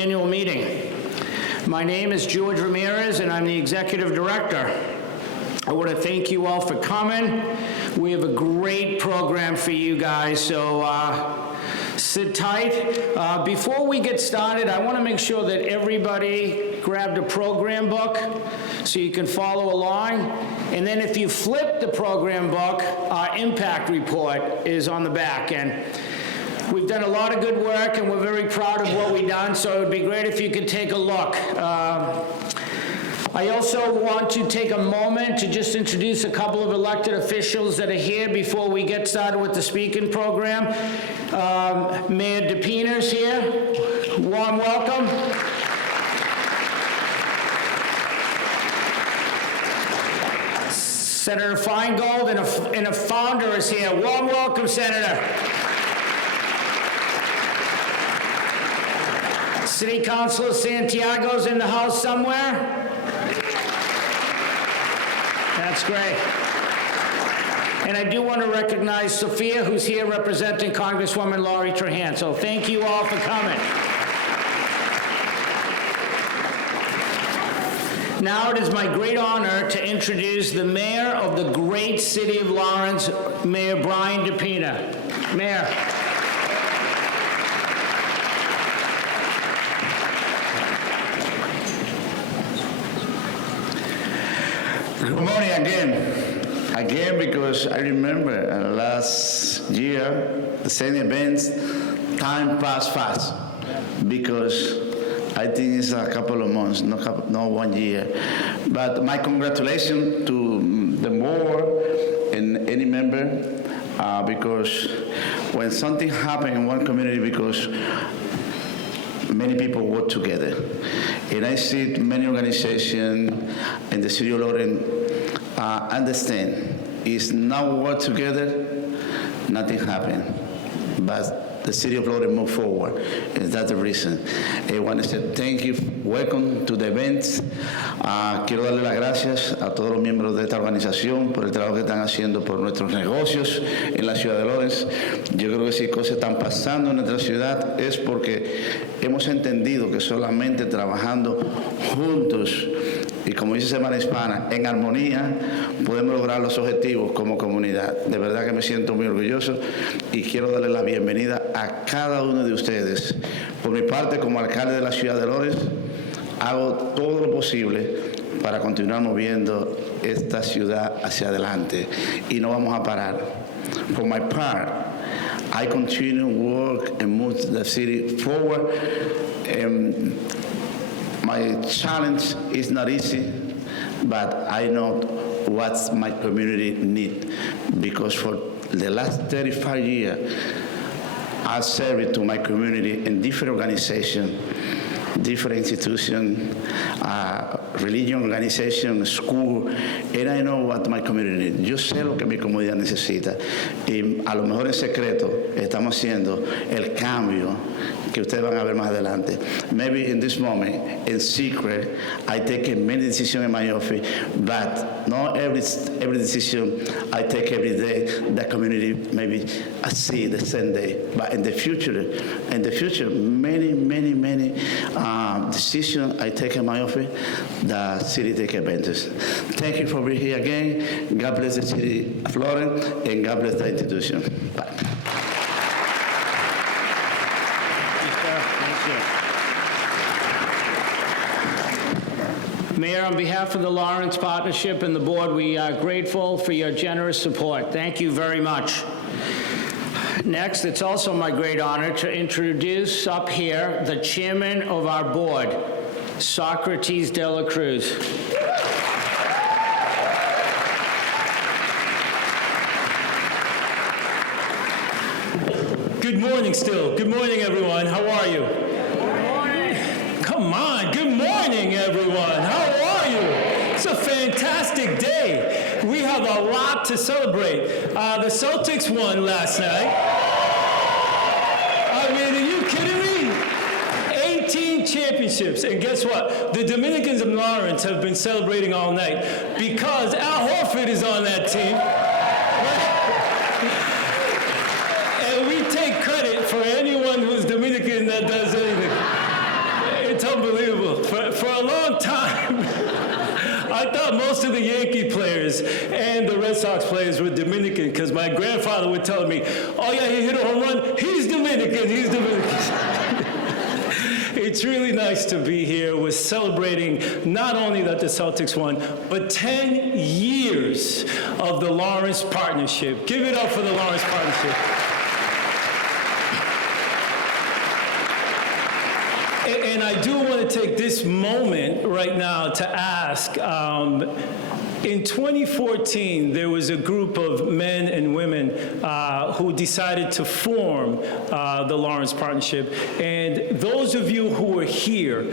annual meeting. My name is George Ramirez, and I'm the Executive Director. I want to thank you all for coming. We have a great program for you guys, so sit tight. Before we get started, I want to make sure that everybody grabbed a program book so you can follow along. And then if you flip the program book, our impact report is on the back. And we've done a lot of good work, and we're very proud of what we've done, so it would be great if you could take a look. I also want to take a moment to just introduce a couple of elected officials that are here before we get started with the speaking program. Mayor DePina's here. Warm welcome. Senator Feingold and a founder is here. Warm welcome, Senator. City Councilor Santiago's in the house somewhere. That's great. And I do want to recognize Sophia, who's here representing Congresswoman Lori Trahan. So thank you all for coming. Now it is my great honor to introduce the mayor of the great city of Lawrence, Mayor Brian DePina. Mayor. Good morning again, because I remember last year, the same events, time passed fast, because I think it's a couple of months, not 1 year. But my congratulations to the board and any member, because when something happens in one community, because many people work together. And I see many organizations in the city of Lawrence understand is not work together, nothing happens. But the city of Lawrence move forward, and that's the reason. I want to say thank you, welcome to the event. Quiero darle las gracias a todos los miembros de esta organización por el trabajo que están haciendo por nuestros negocios en la ciudad de Lawrence. Yo creo que si cosas están pasando en nuestra ciudad es porque hemos entendido que solamente trabajando juntos y, como dice Semana Hispana, en armonía, podemos lograr los objetivos como comunidad. De verdad que me siento muy orgulloso y quiero darle la bienvenida a cada uno de ustedes. Por mi parte, como alcalde de la ciudad de Lawrence, hago todo lo posible para continuar moviendo esta ciudad hacia adelante y no vamos a parar. For my part, I continue work and move the city forward. My challenge is not easy, but I know what my community needs, because for the last 35 years, I served to my community in different organizations, different institutions, religion organization, school, and I know what my community needs. Yo sé lo que mi comunidad necesita, y a lo mejor en secreto estamos haciendo el cambio que ustedes van a ver más adelante. Maybe in this moment, in secret, I take many decisions in my office, but not every decision I take every day, the community maybe I see the same day. But in the future, many decisions I take in my office, the city take advantage. Thank you for being here again. God bless the city of Lawrence, and God bless the institution. Bye. Mayor, on behalf of the Lawrence Partnership and the board, we are grateful for your generous support. Thank you very much. Next, it's also my great honor to introduce up here the chairman of our board, Socrates De La Cruz. Good morning still. Good morning, everyone. How are you? Good morning. Come on. Good morning, everyone. How are you? It's a fantastic day. We have a lot to celebrate. The Celtics won last night. I mean, are you kidding me? 18 championships. And guess what? The Dominicans of Lawrence have been celebrating all night because Al Horford is on that team. And we take credit for anyone who's Dominican that does anything. time, I thought most of the Yankee players and the Red Sox players were Dominican because my grandfather would tell me, oh yeah, he hit a home run, he's Dominican, he's Dominican. It's really nice to be here. We're celebrating not only that the Celtics won, but 10 years of the Lawrence Partnership. Give it up for the Lawrence Partnership. And I do want to take this moment right now to ask, in 2014, there was a group of men and women who decided to form the Lawrence Partnership. And those of you who are here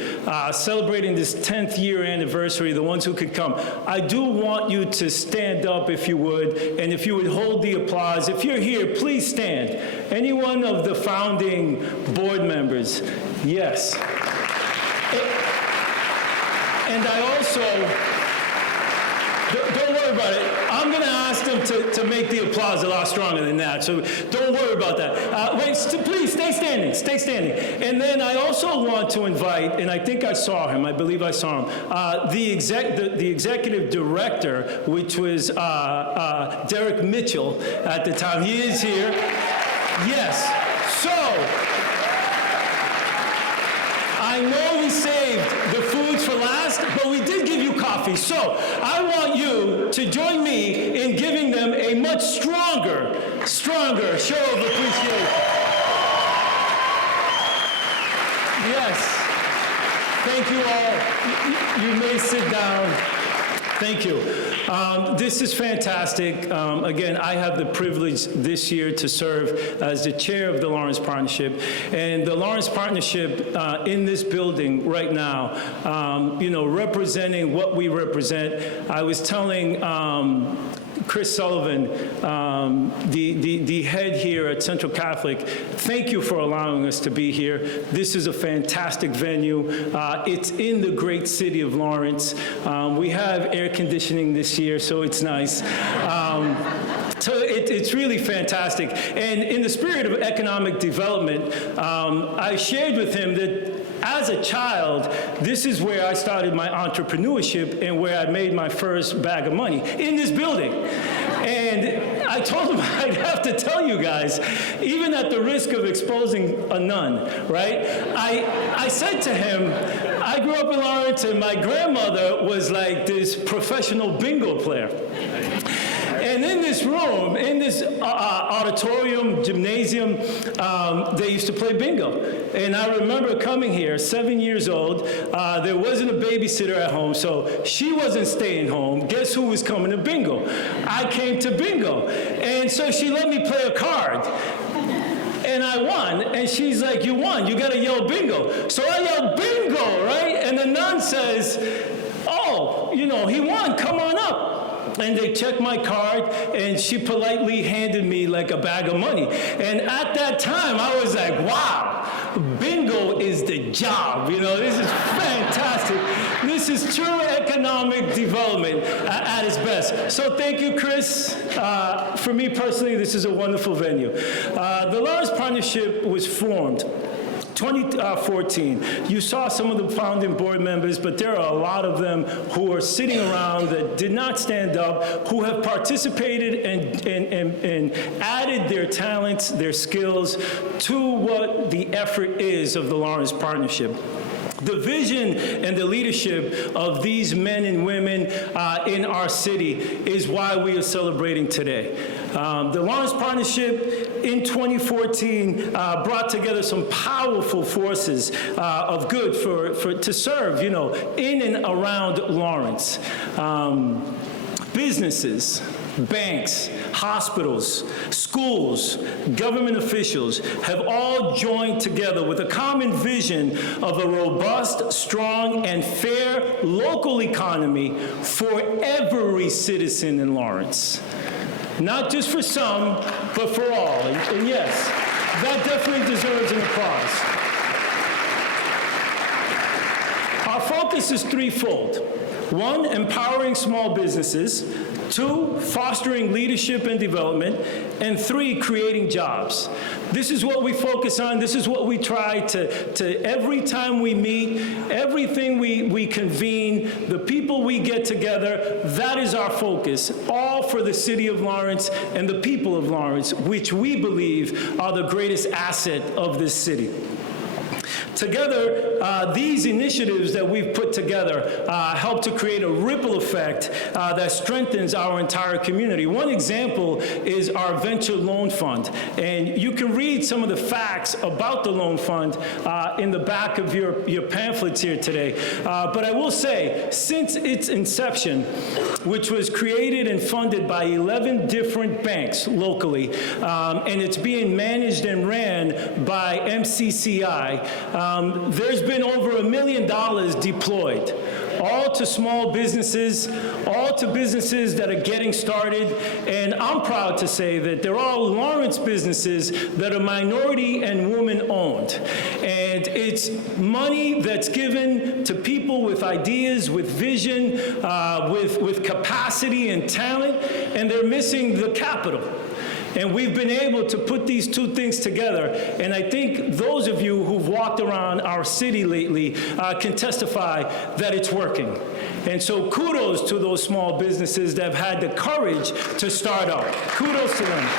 celebrating this 10th year anniversary, the ones who could come, I do want you to stand up if you would, and if you would hold the applause. If you're here, please stand. Any one of the founding board members? Yes. And I also, don't worry about it. I'm going to ask them to make the applause a lot stronger than that, so don't worry about that. Please, stay standing, stay standing. And then I also want to invite, and I think I saw him, I believe I saw him, the executive director, which was Derek Mitchell at the time. He is here. Yes. So, I know we saved the foods for last, but we did give you coffee. So I want you to join me in giving them a much stronger show of appreciation. Yes. Thank you all. You may sit down. Thank you. This is fantastic. Again, I have the privilege this year to serve as the chair of the Lawrence Partnership. And the Lawrence Partnership in this building right now, representing what we represent. I was telling Chris Sullivan, the head here at Central Catholic, thank you for allowing us to be here. This is a fantastic venue. It's in the great city of Lawrence. We have air conditioning this year, so it's nice. So it's really fantastic. And in the spirit of economic development, I shared with him that as a child, this is where I started my entrepreneurship and where I made my first bag of money, in this building. And I told him I'd have to tell you guys, even at the risk of exposing a nun, right? I said to him, I grew up in Lawrence and my grandmother was like this professional bingo player. And in this room, in this auditorium, gymnasium, they used to play bingo. And I remember coming here, 7 years old. There wasn't a babysitter at home, so she wasn't staying home. Guess who was coming to bingo? I came to bingo. And so she let me play a card. And I won. And she's like, you won. You got to yell bingo. So I yelled bingo, right? And the nun says, oh, he won. Come on up. And they checked my card, and she politely handed me like a bag of money. And at that time, I was like, wow, bingo is the job. This is fantastic. This is true economic development at its best. So thank you, Chris. For me personally, this is a wonderful venue. The Lawrence Partnership was formed 2014. You saw some of the founding board members, but there are a lot of them who are sitting around that did not stand up, who have participated and added their talents, their skills to what the effort is of the Lawrence Partnership. The vision and the leadership of these men and women in our city is why we are celebrating today. The Lawrence Partnership in 2014 brought together some powerful forces of good to serve, in and around Lawrence. Businesses, banks, hospitals, schools, government officials have all joined together with a common vision of a robust, strong, and fair local economy for every citizen in Lawrence. Not just for some, but for all. And yes, that definitely deserves an applause. Our focus is threefold. One, empowering small businesses. 2, fostering leadership and development, and 3, creating jobs. This is what we focus on. This is what we try to every time we meet, everything we convene, the people we get together, that is our focus, all for the city of Lawrence and the people of Lawrence, which we believe are the greatest asset of this city. Together, these initiatives that we've put together help to create a ripple effect that strengthens our entire community. One example is our venture loan fund. And you can read some of the facts about the loan fund in the back of your pamphlets here today. But I will say, since its inception, which was created and funded by 11 different banks locally, and it's being managed and ran by MCCI, there's been over $1 million deployed, all to small businesses, all to businesses that are getting started, and I'm proud to say that they're all Lawrence businesses that are minority and woman-owned. And it's money that's given to people with ideas, with vision, with capacity and talent, and they're missing the capital. And we've been able to put these two things together. And I think those of you who've walked around our city lately can testify that it's working. And so kudos to those small businesses that have had the courage to start out. Kudos to them.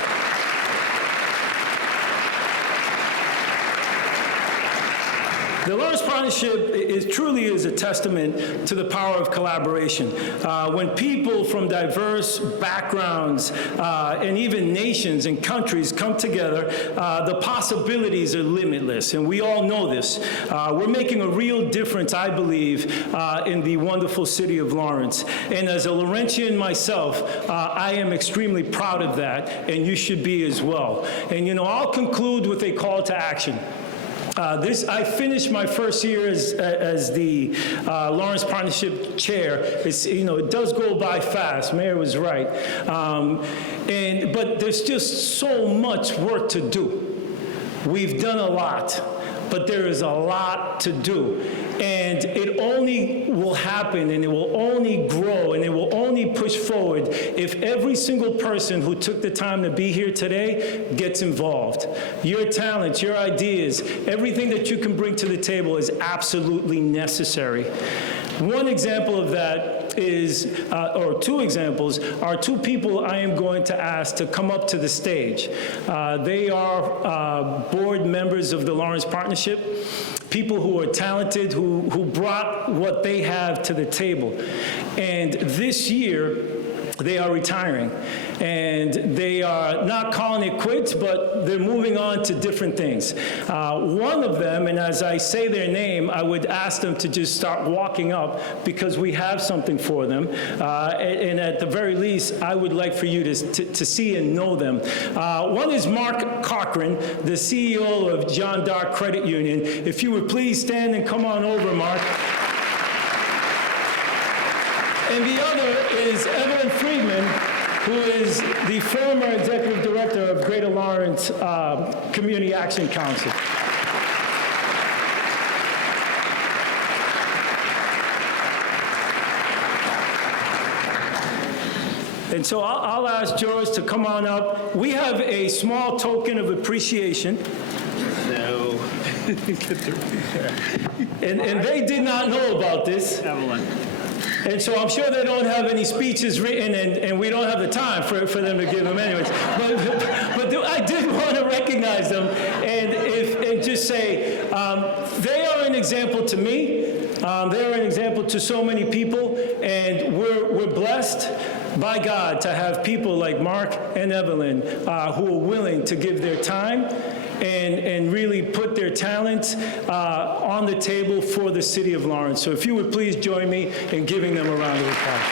The Lawrence Partnership truly is a testament to the power of collaboration. When people from diverse backgrounds and even nations and countries come together, the possibilities are limitless, and we all know this. We're making a real difference, I believe, in the wonderful city of Lawrence. And as a Laurentian myself, I am extremely proud of that, and you should be as well. And you know, I'll conclude with a call to action. I finished my first year as the Lawrence Partnership Chair. It does go by fast. Mayor was right. But there's just so much work to do. We've done a lot, but there is a lot to do. And it only will happen, and it will only grow, and it will only push forward if every single person who took the time to be here today gets involved. Your talents, your ideas, everything that you can bring to the table is absolutely necessary. One example of that is, or two examples, are two people I am going to ask to come up to the stage. They are board members of the Lawrence Partnership, people who are talented, who brought what they have to the table. And this year, they are retiring. And they are not calling it quits, but they're moving on to different things. One of them, and as I say their name, I would ask them to just start walking up because we have something for them. And at the very least, I would like for you to see and know them. One is Mark Cochran, the CEO of John Dark Credit Union. If you would please stand and come on over, Mark. And the other is Evelyn Friedman, who is the former executive director of Greater Lawrence Community Action Council. And so I'll ask George to come on up. We have a small token of appreciation. No. And they did not know about this. Evelyn. And so I'm sure they don't have any speeches written, and we don't have the time for them to give them anyways. But I did want to recognize them and just say they are an example to me. They are an example to so many people, and we're blessed by God to have people like Mark and Evelyn who are willing to give their time and really put their talents on the table for the city of Lawrence. So if you would please join me in giving them a round of applause.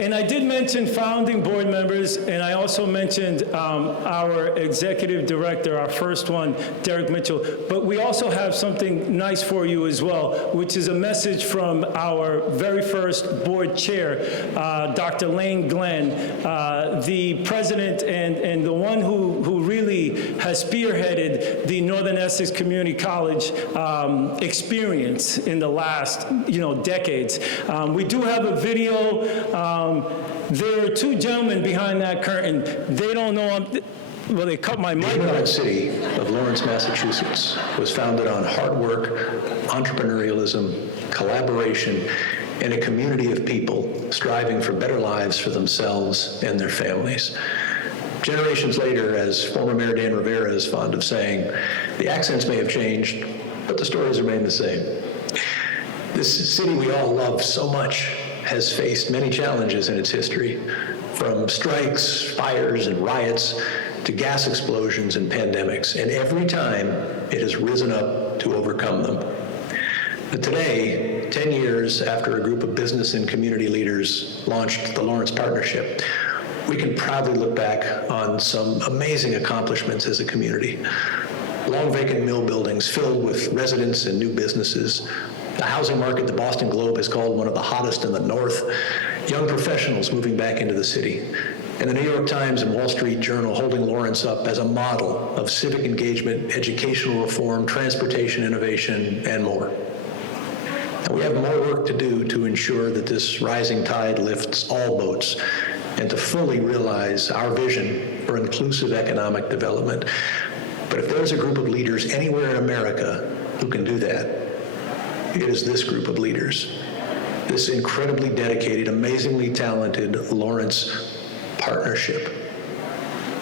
And I did mention founding board members, and I also mentioned our executive director, our first one, Derek Mitchell. But we also have something nice for you as well, which is a message from our very first board chair, Dr. Lane Glenn, the president and the one who really has spearheaded the Northern Essex Community College experience in the last, decades. We do have a video. There are two gentlemen behind that curtain. They don't know well, they cut my mic The neighborhood off. city of Lawrence, Massachusetts was founded on hard work, entrepreneurialism, collaboration, and a community of people striving for better lives for themselves and their families. Generations later, as former Mayor Dan Rivera is fond of saying, the accents may have changed, but the stories remain the same. This city we all love so much has faced many challenges in its history, from strikes, fires, and riots, to gas explosions and pandemics, and every time it has risen up to overcome them. But today, 10 years after a group of business and community leaders launched the Lawrence Partnership, we can proudly look back on some amazing accomplishments as a community. Long vacant mill buildings filled with residents and new businesses, the housing market the Boston Globe has called one of the hottest in the North, young professionals moving back into the city, and the New York Times and Wall Street Journal holding Lawrence up as a model of civic engagement, educational reform, transportation innovation, and more. And we have more work to do to ensure that this rising tide lifts all boats and to fully realize our vision for inclusive economic development. But if there's a group of leaders anywhere in America who can do that, it is this group of leaders, this incredibly dedicated, amazingly talented Lawrence Partnership.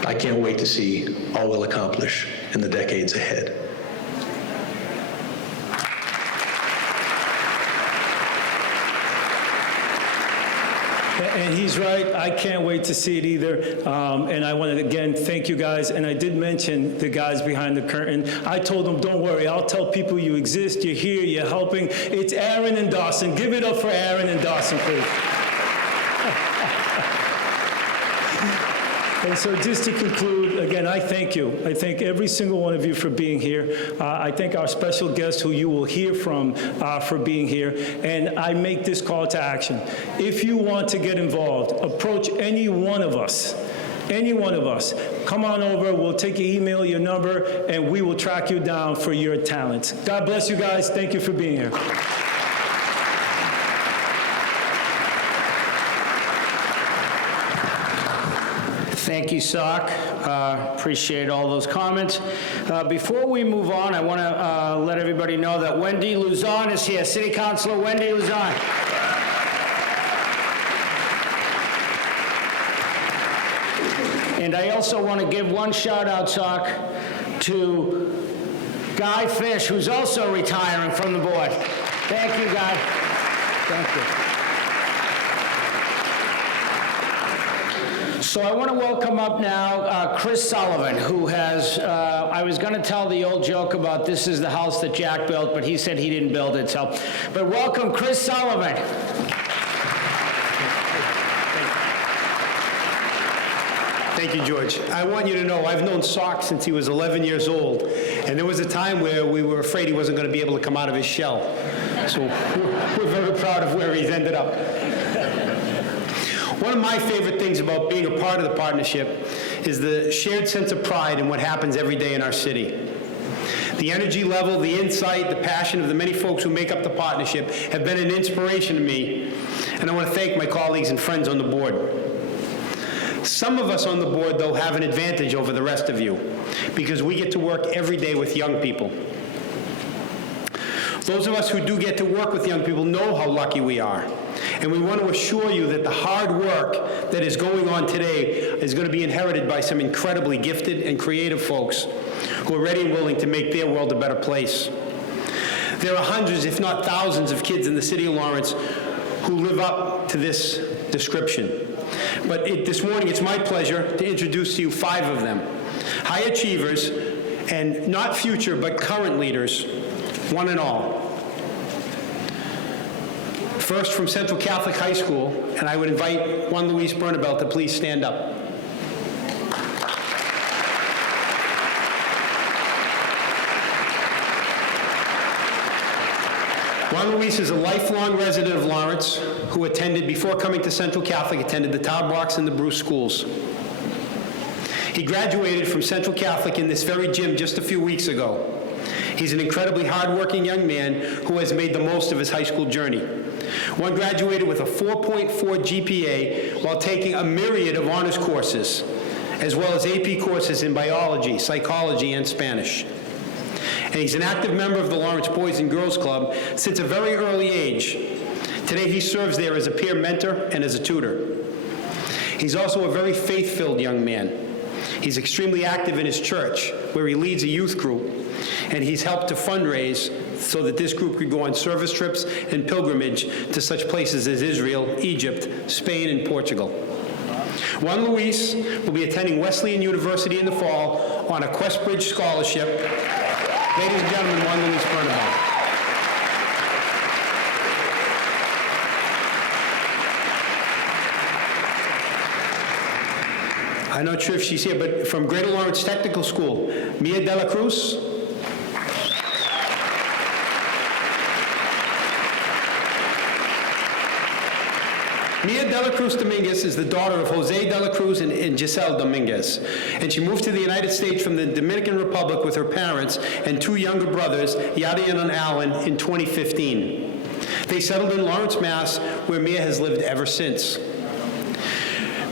I can't wait to see all we'll accomplish in the decades ahead. And he's right. I can't wait to see it either. And I want to, again, thank you guys. And I did mention the guys behind the curtain. I told them, don't worry. I'll tell people you exist, you're here, you're helping. It's Aaron and Dawson. Give it up for Aaron and Dawson, please. And so just to conclude, again, I thank you. I thank every single one of you for being here. I thank our special guest who you will hear from for being here. And I make this call to action. If you want to get involved, approach any one of us. Any one of us. Come on over. We'll take your email, your number, and we will track you down for your talents. God bless you guys. Thank you for being here. Thank you, Sock. Appreciate all those comments. Before we move on, I want to let everybody know that Wendy Luzon is here. City Councilor Wendy Luzon. And I also want to give one shout out, Sock, to Guy Fish, who's also retiring from the board. Thank you, Guy. Thank you. So I want to welcome up now Chris Sullivan, who has, I was going to tell the old joke about this is the house that Jack built, but he said he didn't build it, so. But welcome, Chris Sullivan. Thank you, George. I want you to know I've known Sock since he was 11 years old, and there was a time where we were afraid he wasn't going to be able to come out of his shell. So we're very proud of where he's ended up. One of my favorite things about being a part of the partnership is the shared sense of pride in what happens every day in our city. The energy level, the insight, the passion of the many folks who make up the partnership have been an inspiration to me, and I want to thank my colleagues and friends on the board. Some of us on the board, though, have an advantage over the rest of you because we get to work every day with young people. Those of us who do get to work with young people know how lucky we are. And we want to assure you that the hard work that is going on today is going to be inherited by some incredibly gifted and creative folks who are ready and willing to make their world a better place. There are hundreds, if not thousands, of kids in the city of Lawrence who live up to this description. But this morning, it's my pleasure to introduce to you 5 of them. High achievers and not future but current leaders, one and all. First, from Central Catholic High School, and I would invite Juan Luis Bernabel to please stand up. Juan Luis is a lifelong resident of Lawrence who attended, before coming to Central Catholic, attended the Todd Brox and the Bruce schools. He graduated from Central Catholic in this very gym just a few weeks ago. He's an incredibly hardworking young man who has made the most of his high school journey. Juan graduated with a 4.4 GPA while taking a myriad of honors courses, as well as AP courses in biology, psychology, and Spanish. And he's an active member of the Lawrence Boys and Girls Club since a very early age. Today he serves there as a peer mentor and as a tutor. He's also a very faith-filled young man. He's extremely active in his church, where he leads a youth group, and he's helped to fundraise so that this group could go on service trips and pilgrimage to such places as Israel, Egypt, Spain, and Portugal. Juan Luis will be attending Wesleyan University in the fall on a Questbridge scholarship. Ladies and gentlemen, Juan Luis Bernabel. I'm not sure if she's here, but from Greater Lawrence Technical School, Mia De La Cruz. Mia De La Cruz Dominguez is the daughter of Jose De La Cruz and Giselle Dominguez. And she moved to the United States from the Dominican Republic with her parents and two younger brothers, Yadian and Alan, in 2015. They settled in Lawrence, Mass., where Mia has lived ever since.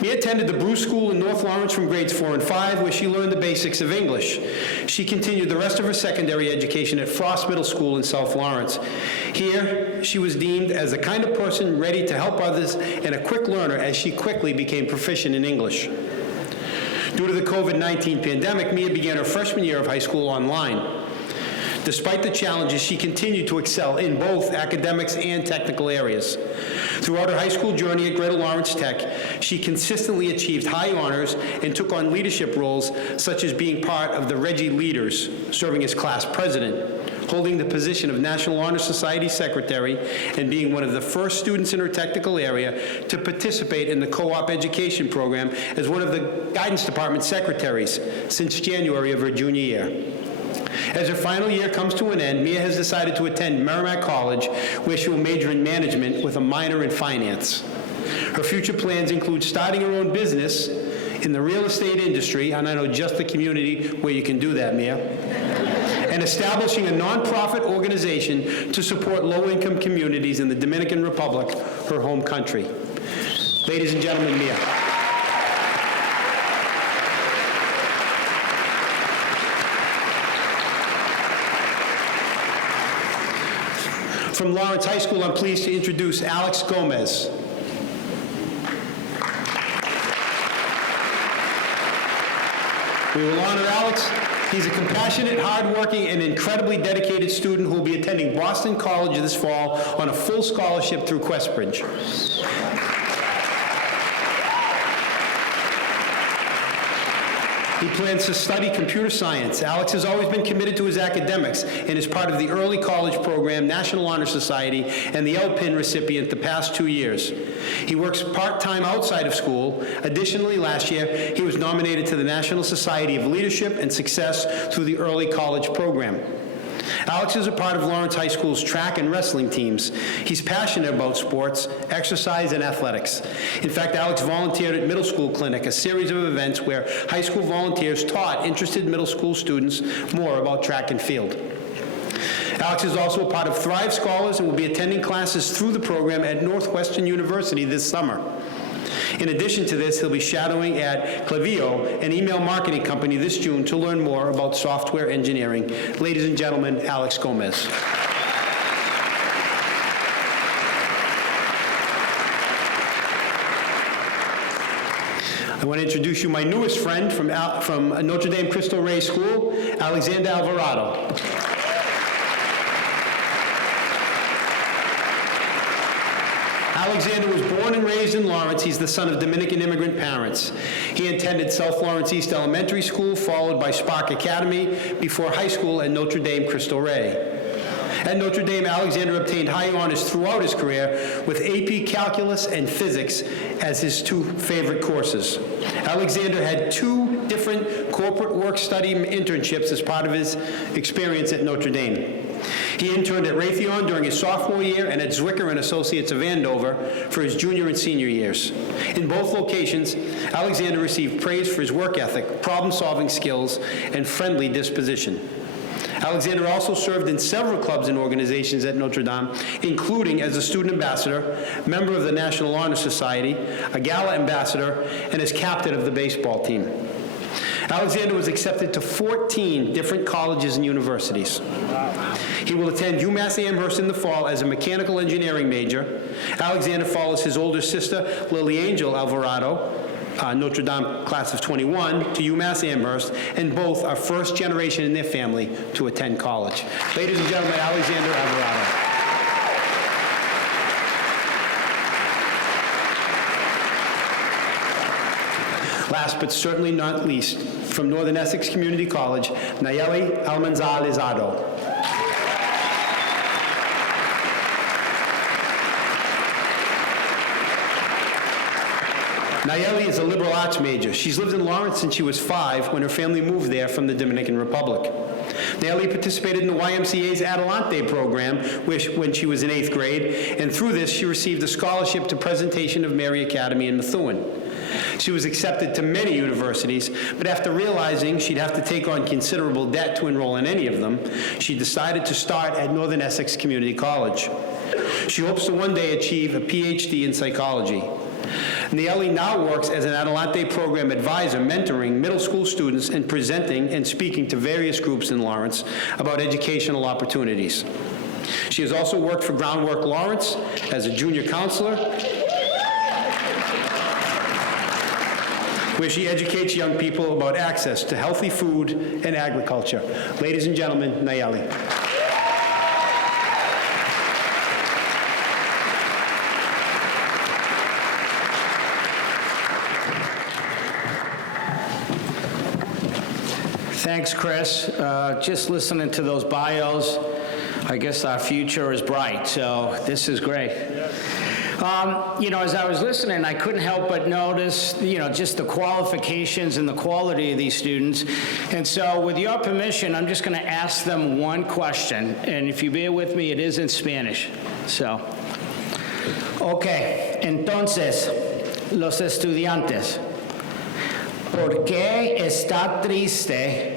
Mia attended the Bruce School in North Lawrence from grades 4 and 5, where she learned the basics of English. She continued the rest of her secondary education at Frost Middle School in South Lawrence. Here, she was deemed as the kind of person ready to help others and a quick learner, as she quickly became proficient in English. Due to the COVID-19 pandemic, Mia began her freshman year of high school online. Despite the challenges, she continued to excel in both academics and technical areas. Throughout her high school journey at Greater Lawrence Tech, she consistently achieved high honors and took on leadership roles, such as being part of the Reggie Leaders, serving as class president, holding the position of National Honor Society secretary, and being one of the first students in her technical area to participate in the co-op education program as one of the guidance department secretaries since January of her junior year. As her final year comes to an end, Mia has decided to attend Merrimack College, where she will major in management with a minor in finance. Her future plans include starting her own business in the real estate industry, and I know just the community where you can do that, Mia, and establishing a nonprofit organization to support low-income communities in the Dominican Republic, her home country. Ladies and gentlemen, Mia. From Lawrence High School, I'm pleased to introduce Alex Gomez. We will honor Alex. He's a compassionate, hardworking, and incredibly dedicated student who will be attending Boston College this fall on a full scholarship through Questbridge. He plans to study computer science. Alex has always been committed to his academics and is part of the early college program, National Honor Society, and the LPIN recipient the past 2 years. He works part-time outside of school. Additionally, last year, he was nominated to the National Society of Leadership and Success through the early college program. Alex is a part of Lawrence High School's track and wrestling teams. He's passionate about sports, exercise, and athletics. In fact, Alex volunteered at Middle School Clinic, a series of events where high school volunteers taught interested middle school students more about track and field. Alex is also a part of Thrive Scholars and will be attending classes through the program at Northwestern University this summer. In addition to this, he'll be shadowing at Klaviyo, an email marketing company, this June to learn more about software engineering. Ladies and gentlemen, Alex Gomez. I want to introduce you my newest friend from Notre Dame Cristo Rey School, Alexander Alvarado. Alexander was born and raised in Lawrence. He's the son of Dominican immigrant parents. He attended South Lawrence East Elementary School, followed by Spark Academy, before high school at Notre Dame Cristo Rey. At Notre Dame, Alexander obtained high honors throughout his career with AP Calculus and Physics as his two favorite courses. Alexander had 2 different corporate work-study internships as part of his experience at Notre Dame. He interned at Raytheon during his sophomore year and at Zwicker and Associates of Andover for his junior and senior years. In both locations, Alexander received praise for his work ethic, problem-solving skills, and friendly disposition. Alexander also served in several clubs and organizations at Notre Dame, including as a student ambassador, member of the National Honor Society, a gala ambassador, and as captain of the baseball team. Alexander was accepted to 14 different colleges and universities. He will attend UMass Amherst in the fall as a mechanical engineering major. Alexander follows his older sister, Lily Angel Alvarado, Notre Dame class of 21, to UMass Amherst, and both are first generation in their family to attend college. Ladies and gentlemen, Alexander Alvarado. Last but certainly not least, from Northern Essex Community College, Nayeli Almanzar-Lizardo. Nayeli is a liberal arts major. She's lived in Lawrence since she was 5 when her family moved there from the Dominican Republic. Nayeli participated in the YMCA's Adelante program when she was in 8th grade, and through this she received a scholarship to Presentation of Mary Academy in Methuen. She was accepted to many universities, but after realizing she'd have to take on considerable debt to enroll in any of them, she decided to start at Northern Essex Community College. She hopes to one day achieve a PhD in psychology. Nayeli now works as an Adelante program advisor, mentoring middle school students and presenting and speaking to various groups in Lawrence about educational opportunities. She has also worked for Groundwork Lawrence as a junior counselor, where she educates young people about access to healthy food and agriculture. Ladies and gentlemen, Nayeli. Thanks, Chris. Just listening to those bios, I guess our future is bright, so this is great. As I was listening, I couldn't help but notice, just the qualifications and the quality of these students. And so with your permission, I'm just going to ask them one question. And if you bear with me, it is in Spanish. So, okay, entonces, los estudiantes, ¿por qué está triste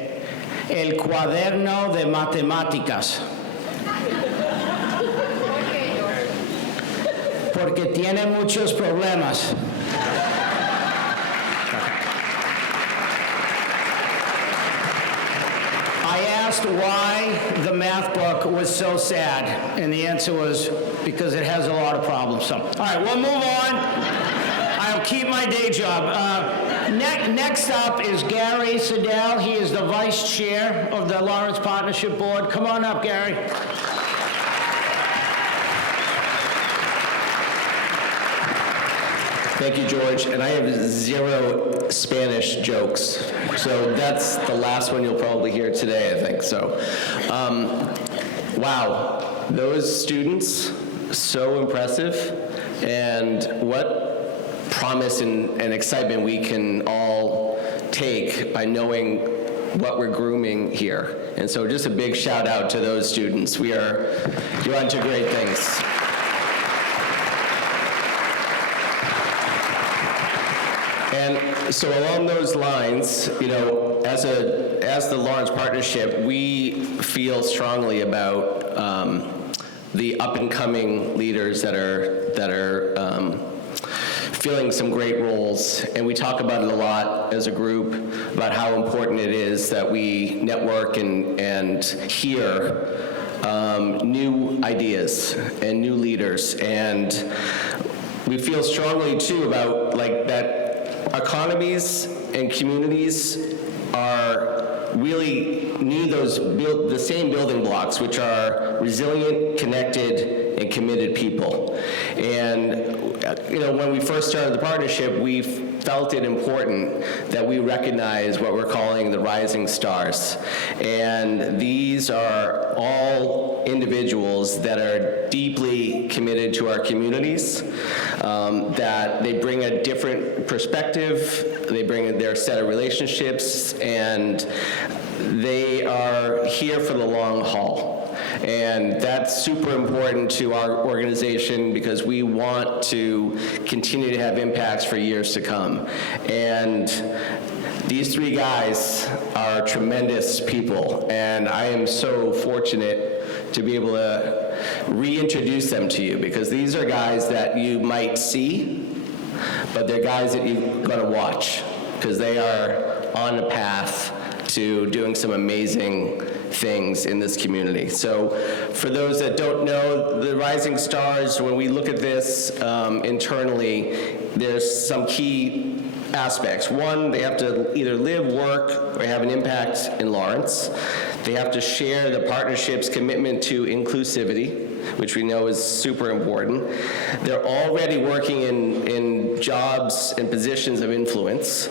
el cuaderno de matemáticas? Porque tiene muchos problemas. I asked why the math book was so sad, and the answer was because it has a lot of problems. So, all right, we'll move on. I'll keep my day job. Next up is Gary Sedell. He is the vice chair of the Lawrence Partnership Board. Come on up, Gary. Thank you, George. And I have 0 Spanish jokes. So that's the last one you'll probably hear today, I think. So, wow, those students, so impressive. And what promise and excitement we can all take by knowing what we're grooming here. And so just a big shout out to those students. You're on to great things. And so along those lines, as the Lawrence Partnership, we feel strongly about the up-and-coming leaders that are filling some great roles. And we talk about it a lot as a group, about how important it is that we network and hear new ideas and new leaders. And we feel strongly, too, about that economies and communities really need the same building blocks, which are resilient, connected, and committed people. And when we first started the partnership, we felt it important that we recognize what we're calling the rising stars. And these are all individuals that are deeply committed to our communities, that they bring a different perspective, they bring their set of relationships, and they are here for the long haul. And that's super important to our organization because we want to continue to have impacts for years to come. And these three guys are tremendous people, and I am so fortunate to be able to reintroduce them to you because these are guys that you might see, but they're guys that you've got to watch because they are on the path to doing some amazing things in this community. So for those that don't know, the Rising Stars, when we look at this internally, there's some key aspects. One, they have to either live, work, or have an impact in Lawrence. They have to share the partnership's commitment to inclusivity, which we know is super important. They're already working in jobs and positions of influence,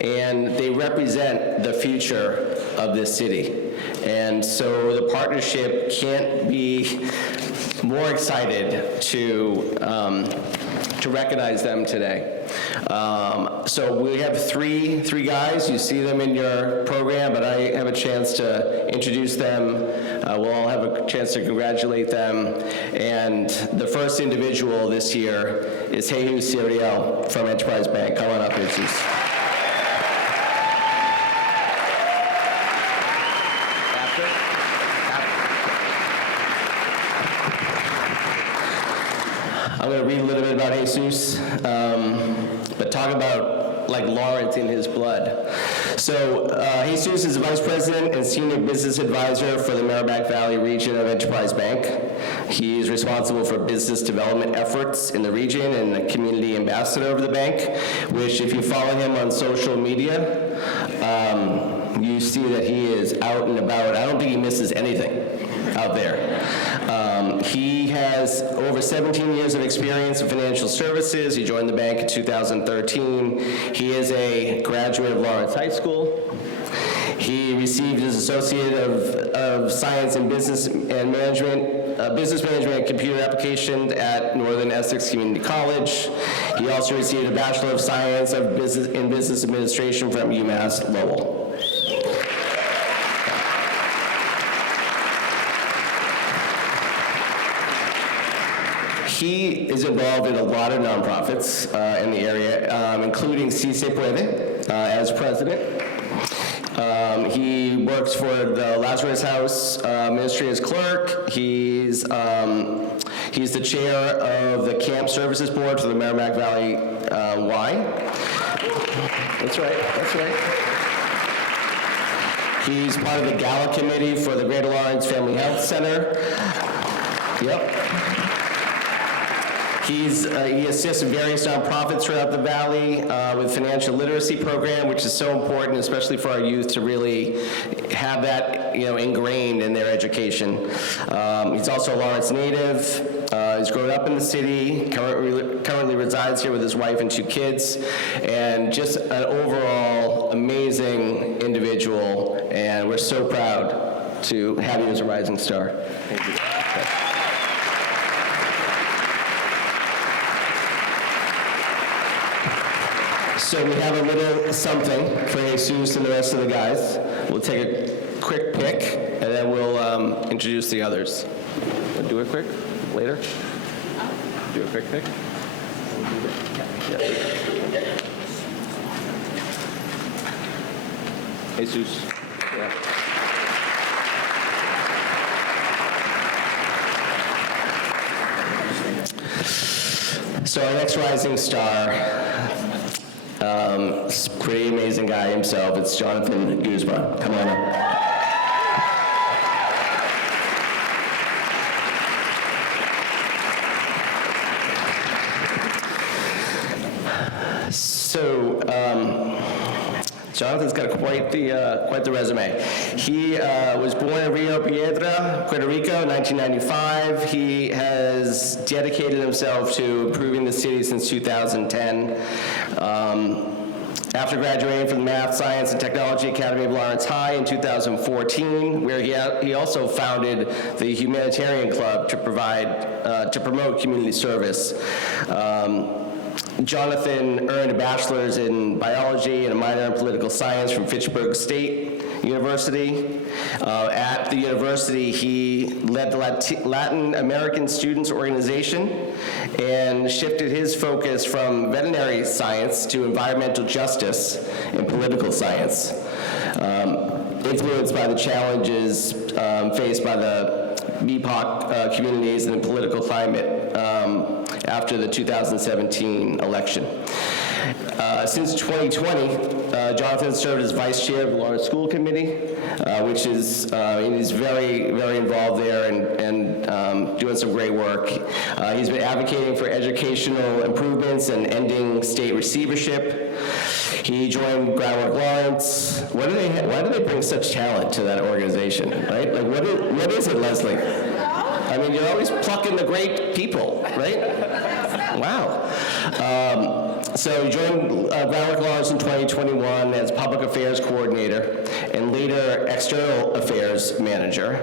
and they represent the future of this city. And so the partnership can't be more excited to recognize them today. So we have three guys. You see them in your program, but I have a chance to introduce them. We'll all have a chance to congratulate them. And the first individual this year is Jesus Ciriel from Enterprise Bank. Come on up, Jesus. I'm going to read a little bit about Jesus, but talk about like Lawrence in his blood. So Jesus is the Vice President and Senior Business Advisor for the Merrimack Valley region of Enterprise Bank. He is responsible for business development efforts in the region and the community ambassador of the bank, which if you follow him on social media, you see that he is out and about. I don't think he misses anything out there. He has over 17 years of experience in financial services. He joined the bank in 2013. He is a graduate of Lawrence High School. He received his Associate of Science in Business and Management, Business Management and Computer Application at Northern Essex Community College. He also received a Bachelor of Science in Business Administration from UMass Lowell. He is involved in a lot of nonprofits in the area, including Si Se Puede as president. He works for the Lazarus House Ministry as clerk. He's the chair of the Camp Services Board for the Merrimack Valley Y. That's right. He's part of the Gala Committee for the Greater Lawrence Family Health Center. Yep. He assists various nonprofits throughout the valley with financial literacy program, which is so important, especially for our youth, to really have that ingrained in their education. He's also a Lawrence native. He's grown up in the city, currently resides here with his wife and 2 kids, and just an overall amazing individual, and we're so proud to have you as a Rising Star. Thank you. So we have a little something for Jesus and the rest of the guys. We'll take a quick pick, and then we'll introduce the others. Wanna do it quick? Later? Do a quick pick? Yeah. Jesus. Yeah. So our next Rising Star, pretty amazing guy himself. It's Jonathan Guzman. Come on up. So, Jonathan's got quite the resume. He was born in Rio Piedra, Puerto Rico, in 1995. He has dedicated himself to improving the city since 2010. After graduating from the Math, Science, and Technology Academy of Lawrence High in 2014, where he also founded the Humanitarian Club to promote community service. Jonathan earned a bachelor's in biology and a minor in political science from Fitchburg State University. At the university, he led the Latin American Students Organization and shifted his focus from veterinary science to environmental justice and political science, influenced by the challenges faced by the BIPOC communities and the political climate after the 2017 election. Since 2020, Jonathan served as vice chair of the Lawrence School Committee, which is, he's very, very involved there and doing some great work. He's been advocating for educational improvements and ending state receivership. He joined Groundwork Lawrence. Why do they bring such talent to that organization, right? Like, what is it, Leslie? I mean, you're always plucking the great people, right? Wow. So he joined Groundwork Lawrence in 2021 as Public Affairs Coordinator and later External Affairs Manager,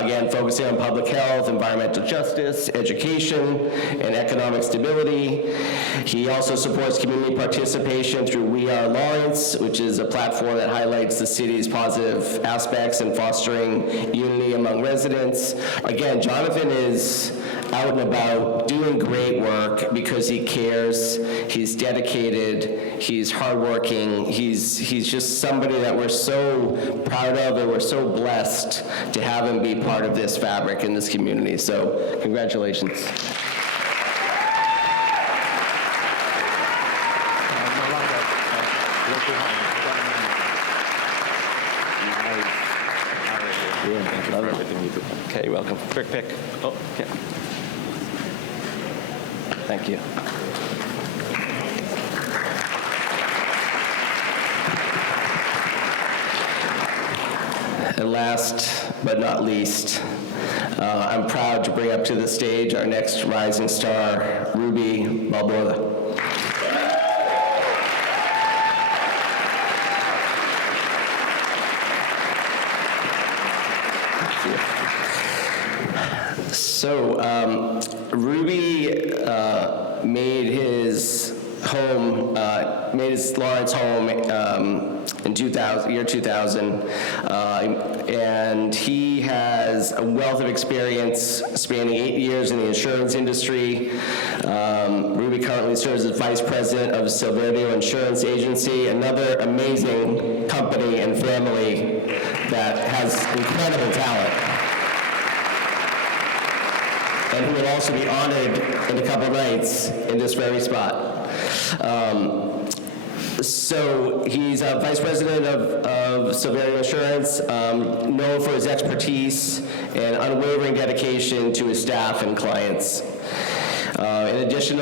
again focusing on public health, environmental justice, education, and economic stability. He also supports community participation through We Are Lawrence, which is a platform that highlights the city's positive aspects and fostering unity among residents. Again, Jonathan is out and about doing great work because he cares, he's dedicated, he's hardworking, he's just somebody that we're so proud of and we're so blessed to have him be part of this fabric in this community. So congratulations. Okay, you're welcome. Quick pick. Oh, okay. Thank you. And last but not least, I'm proud to bring up to the stage our next rising star, Ruby Balboa. So, Ruby made his home, made his Lawrence home in year 2000, and he has a wealth of experience spanning 8 years in the insurance industry. Ruby currently serves as Vice President of Silverio Insurance Agency, another amazing company and family that has incredible talent. And who will also be honored in a couple nights in this very spot. So he's a vice president of Silverio Insurance, known for his expertise and unwavering dedication to his staff and clients. In addition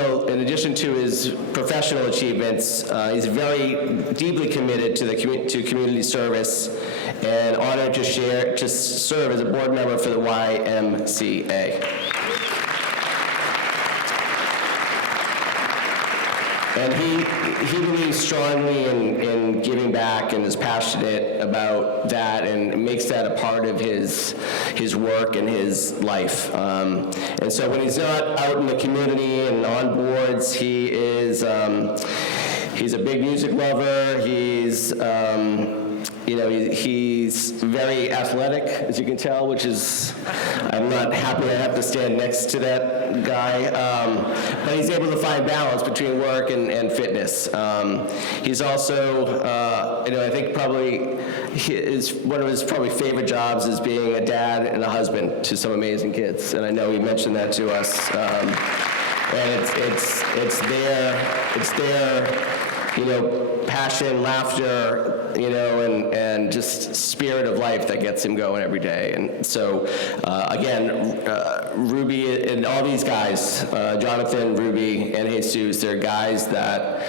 to his professional achievements, he's very deeply committed to community service and honored to serve as a board member for the YMCA. And he believes strongly in giving back and is passionate about that and makes that a part of his work and his life. And so when he's not out in the community and on boards, he is he's a big music lover. He's he's very athletic, as you can tell, which is, I'm not happy I have to stand next to that guy, but he's able to find balance between work and fitness. He's also, I think probably one of his probably favorite jobs is being a dad and a husband to some amazing kids, and I know he mentioned that to us. And it's their passion, laughter, and just spirit of life that gets him going every day. And so, again, Ruby and all these guys, Jonathan, Ruby, and Jesus, they're guys that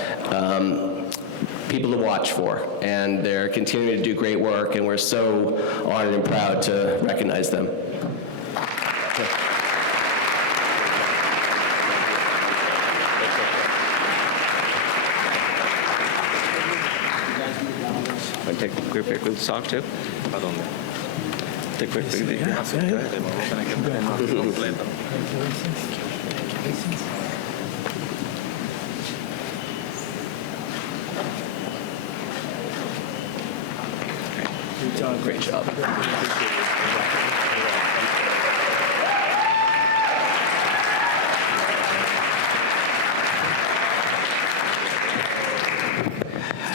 people to watch for, and they're continuing to do great work, and we're so honored and proud to recognize them. quick picture to talk to? The quick picture. Great job.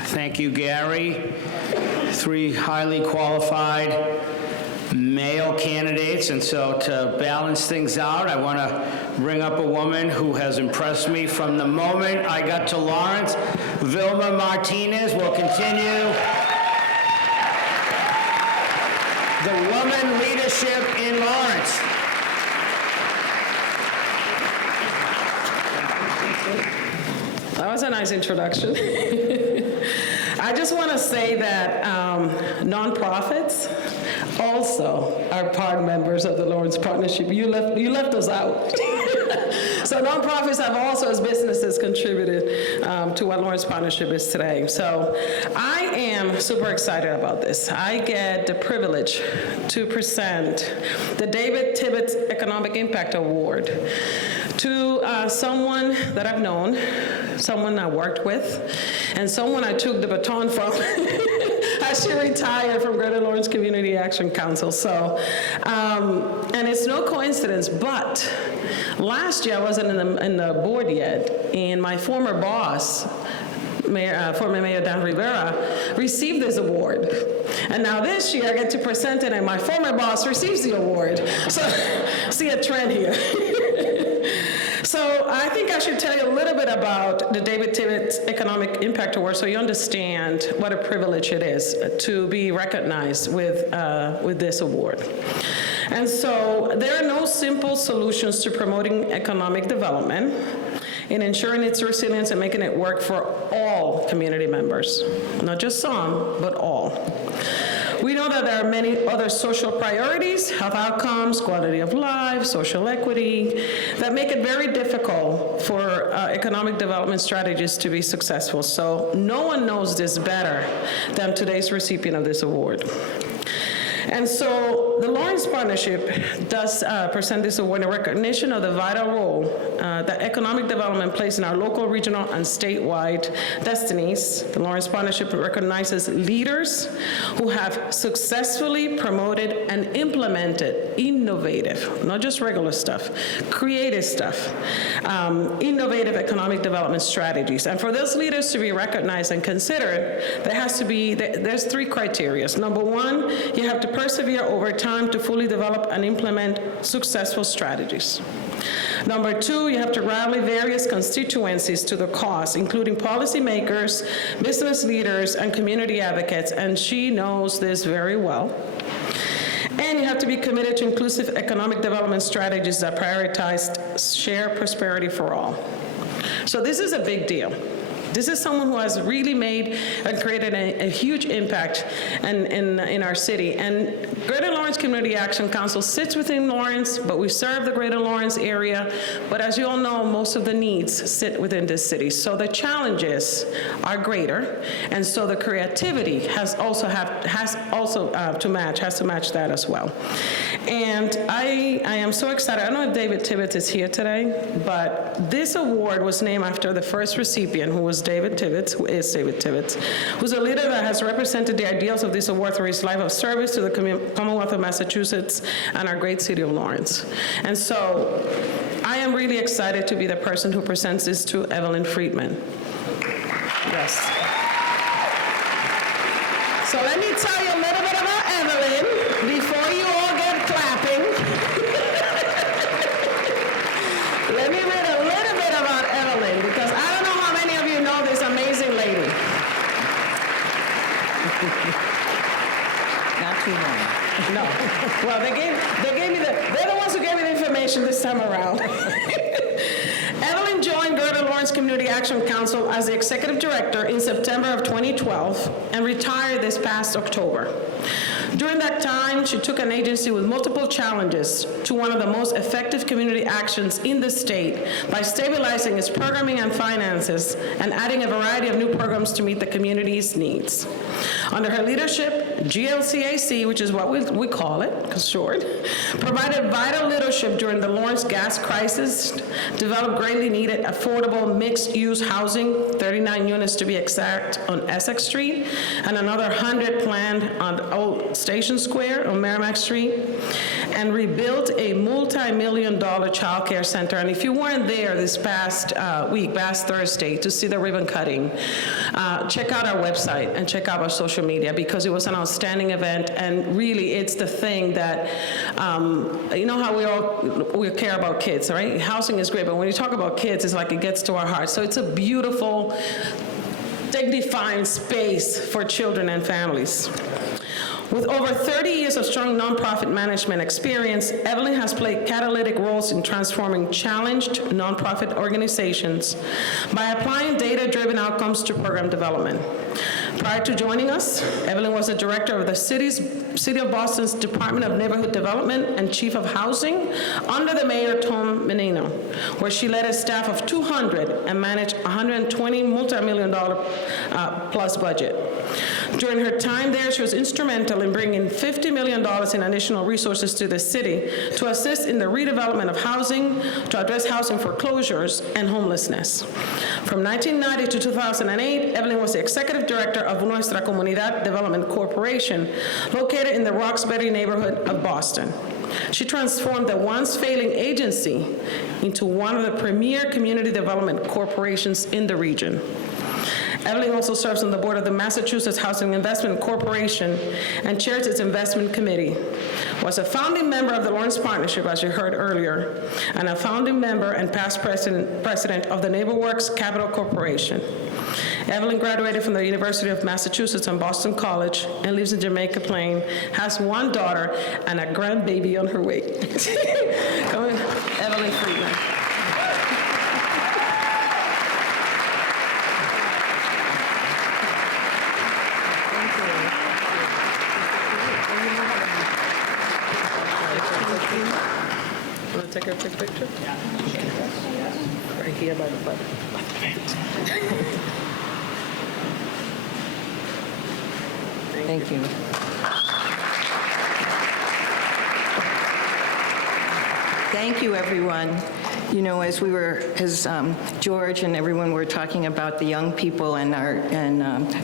Thank you, Gary. 3 highly qualified male candidates, and so to balance things out, I want to bring up a woman who has impressed me from the moment I got to Lawrence. Vilma Martinez will continue the woman leadership in Lawrence. That was a nice introduction. I just want to say that nonprofits also are part members of the Lawrence Partnership. You left us out. So nonprofits have also, as businesses, contributed to what Lawrence Partnership is today. So I am super excited about this. I get the privilege to present the David Tibbetts Economic Impact Award to someone that I've known, someone I worked with, and someone I took the baton from as she retired from Greater Lawrence Community Action Council. So, and it's no coincidence, but last year I wasn't in the board yet, and my former boss, former Mayor Dan Rivera, received this award. And now this year I get to present it, and my former boss receives the award. So, see a trend here. So I think I should tell you a little bit about the David Tibbetts Economic Impact Award so you understand what a privilege it is to be recognized with this award. And so there are no simple solutions to promoting economic development, in ensuring its resilience and making it work for all community members, not just some, but all. We know that there are many other social priorities, health outcomes, quality of life, social equity, that make it very difficult for economic development strategies to be successful. So no one knows this better than today's recipient of this award. And so the Lawrence Partnership does present this award in recognition of the vital role that economic development plays in our local, regional, and statewide destinies. The Lawrence Partnership recognizes leaders who have successfully promoted and implemented innovative, not just regular stuff, creative stuff, innovative economic development strategies. And for those leaders to be recognized and considered, there's 3 criteria. Number 1, you have to persevere over time to fully develop and implement successful strategies. Number 2, you have to rally various constituencies to the cause, including policymakers, business leaders, and community advocates, and she knows this very well. And you have to be committed to inclusive economic development strategies that prioritize shared prosperity for all. So this is a big deal. This is someone who has really made and created a huge impact in our city. And Greater Lawrence Community Action Council sits within Lawrence, but we serve the Greater Lawrence area. But as you all know, most of the needs sit within this city. So the challenges are greater, and so the creativity has to match that as well. And I am so excited. I don't know if David Tibbetts is here today, but this award was named after the first recipient, who is David Tibbetts, who's a leader that has represented the ideals of this award through his life of service to the Commonwealth of Massachusetts and our great city of Lawrence. And so I am really excited to be the person who presents this to Evelyn Friedman. Yes. So let me tell you a little bit about Evelyn before you all get clapping. Let me read a little bit about Evelyn, because I don't know how many of you know this amazing lady. Not too long. No. Well, they gave me they're the ones who gave me the information this time around. Evelyn joined Greater Lawrence Community Action Council as the executive director in September of 2012 and retired this past October. During that time, she took an agency with multiple challenges to one of the most effective community actions in the state by stabilizing its programming and finances and adding a variety of new programs to meet the community's needs. Under her leadership, GLCAC, which is what we call it, short, provided vital leadership during the Lawrence gas crisis, developed greatly needed affordable mixed-use housing, 39 units to be exact, on Essex Street, and another 100 planned on Old Station Square on Merrimack Street, and rebuilt a multi-million-dollar child care center. And if you weren't there this past week, past Thursday, to see the ribbon cutting, check out our website and check out our social media, because it was an outstanding event, and really it's the thing that, you know how we care about kids, right? Housing is great, but when you talk about kids, it's like it gets to our hearts. So it's a beautiful, dignifying space for children and families. With over 30 years of strong nonprofit management experience, Evelyn has played catalytic roles in transforming challenged nonprofit organizations by applying data-driven outcomes to program development. Prior to joining us, Evelyn was the director of the City of Boston's Department of Neighborhood Development and chief of housing under the mayor, Tom Menino, where she led a staff of 200 and managed $120 multi-million-dollar plus budget. During her time there, she was instrumental in bringing $50 million in additional resources to the city to assist in the redevelopment of housing, to address housing foreclosures and homelessness. From 1990 to 2008, Evelyn was the executive director of Nuestra Comunidad Development Corporation, located in the Roxbury neighborhood of Boston. She transformed the once failing agency into one of the premier community development corporations in the region. Evelyn also serves on the board of the Massachusetts Housing Investment Corporation and chairs its investment committee. Was a founding member of the Lawrence Partnership, as you heard earlier, and a founding member and past president of the NeighborWorks Capital Corporation. Evelyn graduated from the University of Massachusetts and Boston College and lives in Jamaica Plain, has one daughter and a grandbaby on her way. Come in, Evelyn Friedman. Want to take a quick picture? Yeah. Right here by the button. Thank you. Thank you, everyone. You know, as George and everyone were talking about the young people and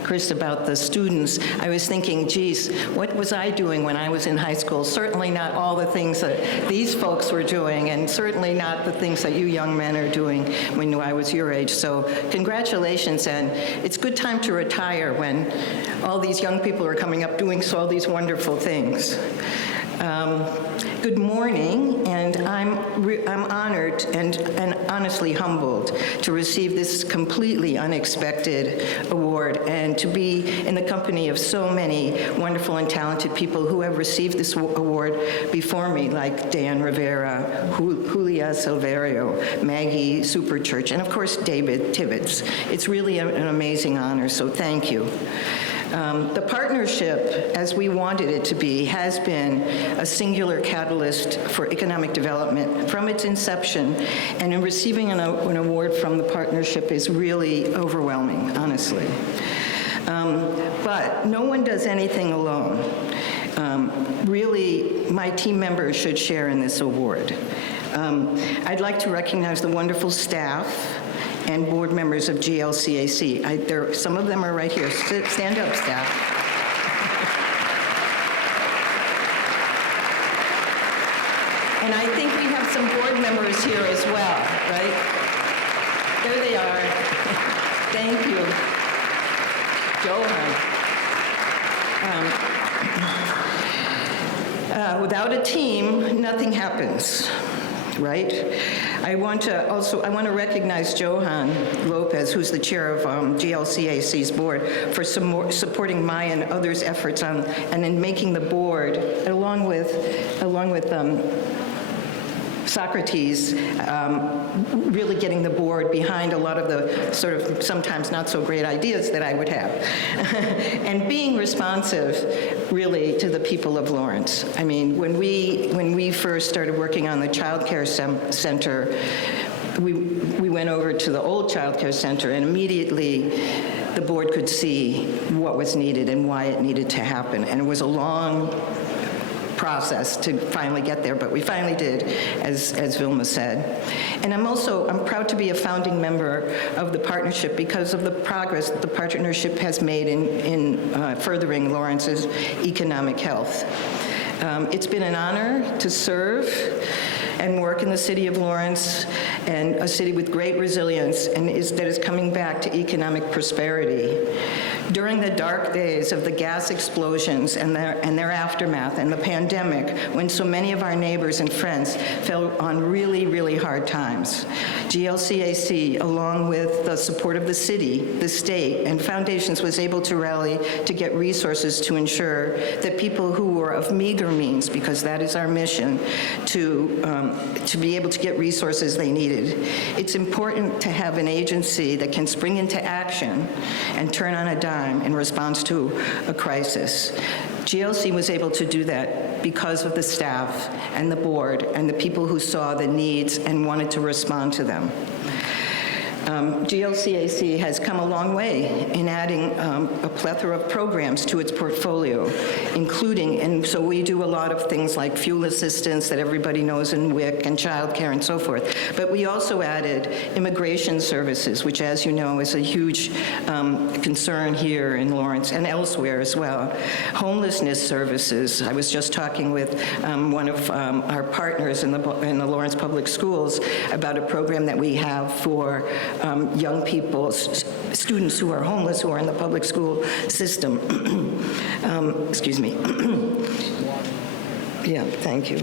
Chris about the students, I was thinking, geez, what was I doing when I was in high school? Certainly not all the things that these folks were doing, and certainly not the things that you young men are doing when I was your age. So congratulations, and it's a good time to retire when all these young people are coming up doing all these wonderful things. Good morning, and I'm honored and honestly humbled to receive this completely unexpected award and to be in the company of so many wonderful and talented people who have received this award before me, like Dan Rivera, Julia Silverio, Maggie Superchurch, and of course David Tibbetts. It's really an amazing honor, so thank you. The partnership, as we wanted it to be, has been a singular catalyst for economic development from its inception, and in receiving an award from the partnership is really overwhelming, honestly. But no one does anything alone. Really, my team members should share in this award. I'd like to recognize the wonderful staff and board members of GLCAC. Some of them are right here. Stand up, staff. And I think we have some board members here as well, right? There they are. Thank you. Johan. Without a team, nothing happens. right? I want to recognize Johan Lopez, who's the chair of GLCAC's board, for supporting my and others' efforts and in making the board, along with Socrates, really getting the board behind a lot of the sort of sometimes not so great ideas that I would have. And being responsive, really, to the people of Lawrence. I mean, when we first started working on the child care center, we went over to the old child care center, and immediately the board could see what was needed and why it needed to happen. And it was a long process to finally get there, but we finally did, as Vilma said. And I'm proud to be a founding member of the partnership because of the progress that the partnership has made in furthering Lawrence's economic health. It's been an honor to serve and work in the city of Lawrence, and a city with great resilience and that is coming back to economic prosperity. During the dark days of the gas explosions and their aftermath and the pandemic, when so many of our neighbors and friends fell on really, really hard times, GLCAC, along with the support of the city, the state, and foundations, was able to rally to get resources to ensure that people who were of meager means, because that is our mission, to be able to get resources they needed. It's important to have an agency that can spring into action and turn on a dime in response to a crisis. GLC was able to do that because of the staff and the board and the people who saw the needs and wanted to respond to them. GLCAC has come a long way in adding a plethora of programs to its portfolio, including, and so we do a lot of things like fuel assistance that everybody knows in WIC and childcare and so forth, but we also added immigration services, which, as you know, is a huge concern here in Lawrence and elsewhere as well. Homelessness services. I was just talking with one of our partners in the Lawrence Public Schools about a program that we have for young people, students who are homeless, who are in the public school system. Excuse me. Yeah, thank you.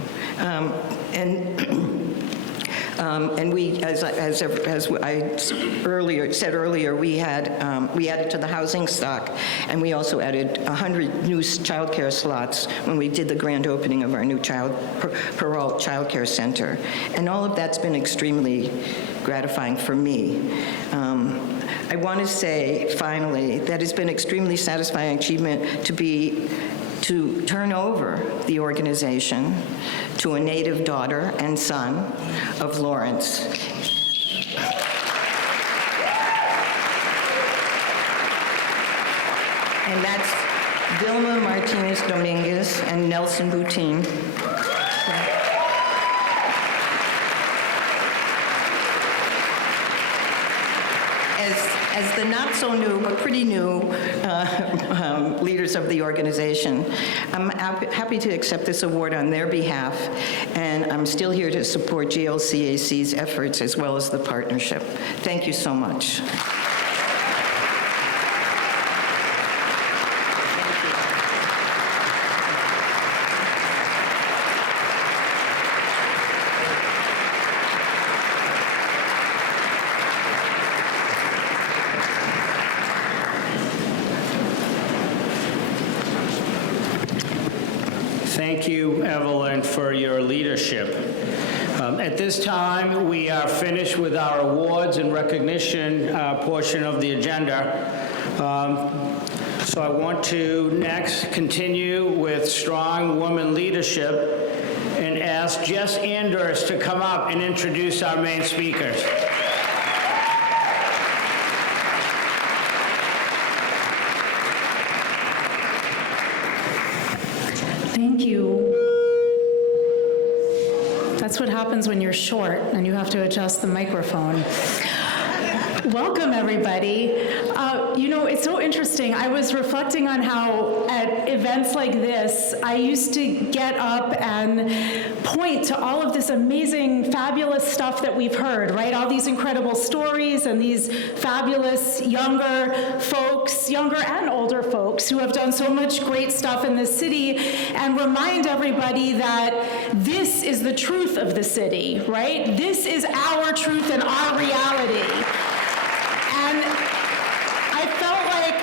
And we, as I said earlier, we added to the housing stock, and we also added 100 new child care slots when we did the grand opening of our new Peralt Child Care Center. And all of that's been extremely gratifying for me. I want to say, finally, that it's been extremely satisfying achievement to turn over the organization to a native daughter and son of Lawrence. And that's Vilma Martinez Dominguez and Nelson Boutin. As the not-so-new, but pretty new leaders of the organization, I'm happy to accept this award on their behalf, and I'm still here to support GLCAC's efforts as well as the partnership. Thank you so much. Thank you, Evelyn, for your leadership. At this time, we are finished with our awards and recognition portion of the agenda. So I want to next continue with strong woman leadership and ask Jess Anders to come up and introduce our main speakers. Thank you. That's what happens when you're short and you have to adjust the microphone. Welcome, everybody. It's so interesting. I was reflecting on how at events like this, I used to get up and point to all of this amazing, fabulous stuff that we've heard, right? All these incredible stories and these fabulous younger folks, younger and older folks who have done so much great stuff in this city, and remind everybody that this is the truth of the city, right? This is our truth and our reality. And I felt like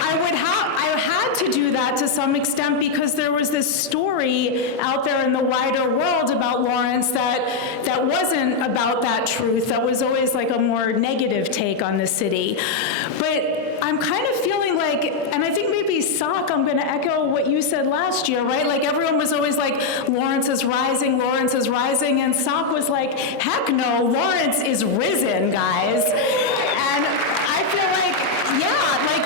I had to do that to some extent because there was this story out there in the wider world about Lawrence that wasn't about that truth, that was always like a more negative take on the city. But I'm kind of feeling like, and I think maybe Sak, I'm going to echo what you said last year, right? Like everyone was always like, Lawrence is rising, and Sak was like, heck no, Lawrence is risen, guys. And I feel like, yeah, like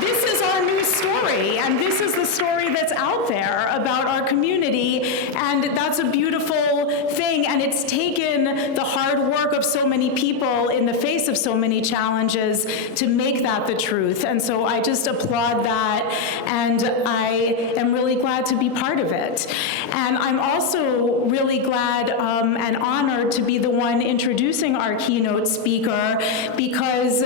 this is our new story, and this is the story that's out there about our community, and that's a beautiful thing, and it's taken the hard work of so many people in the face of so many challenges to make that the truth, and so I just applaud that, and I am really glad to be part of it. And I'm also really glad and honored to be the one introducing our keynote speaker, because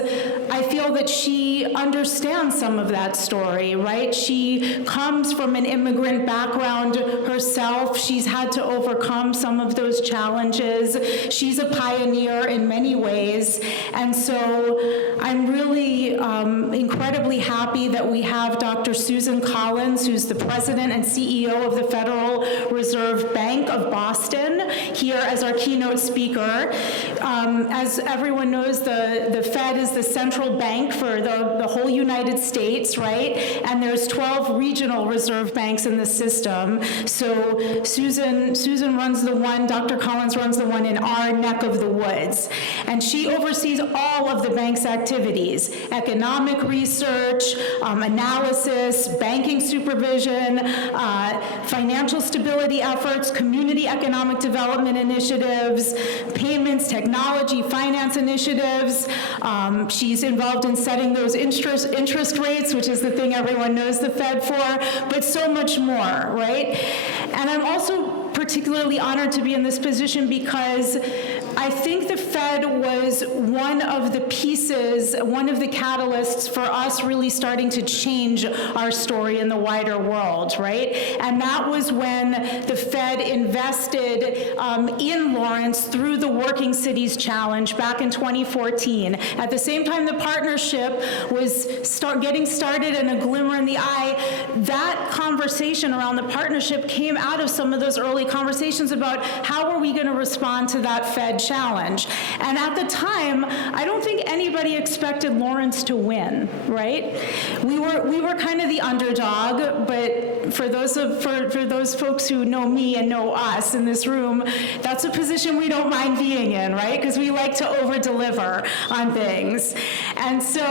I feel that she understands some of that story, right? She comes from an immigrant background herself. She's had to overcome some of those challenges. She's a pioneer in many ways. And so I'm really incredibly happy that we have Dr. Susan Collins, who's the president and CEO of the Federal Reserve Bank of Boston, here as our keynote speaker. As everyone knows, the Fed is the central bank for the whole United States, right? And there's 12 regional reserve banks in the system. So Susan runs the one, Dr. Collins runs the one in our neck of the woods. And she oversees all of the bank's activities: economic research, analysis, banking supervision, financial stability efforts, community economic development initiatives, payments, technology, finance initiatives. She's involved in setting those interest rates, which is the thing everyone knows the Fed for, but so much more, right? And I'm also particularly honored to be in this position because I think the Fed was one of the pieces, one of the catalysts for us really starting to change our story in the wider world, right? And that was when the Fed invested in Lawrence through the Working Cities Challenge back in 2014. At the same time the partnership was getting started and a glimmer in the eye, that conversation around the partnership came out of some of those early conversations about how are we going to respond to that Fed challenge. And at the time, I don't think anybody expected Lawrence to win, right? We were kind of the underdog, but for those folks who know me and know us in this room, that's a position we don't mind being in, right? Because we like to over-deliver on things. And so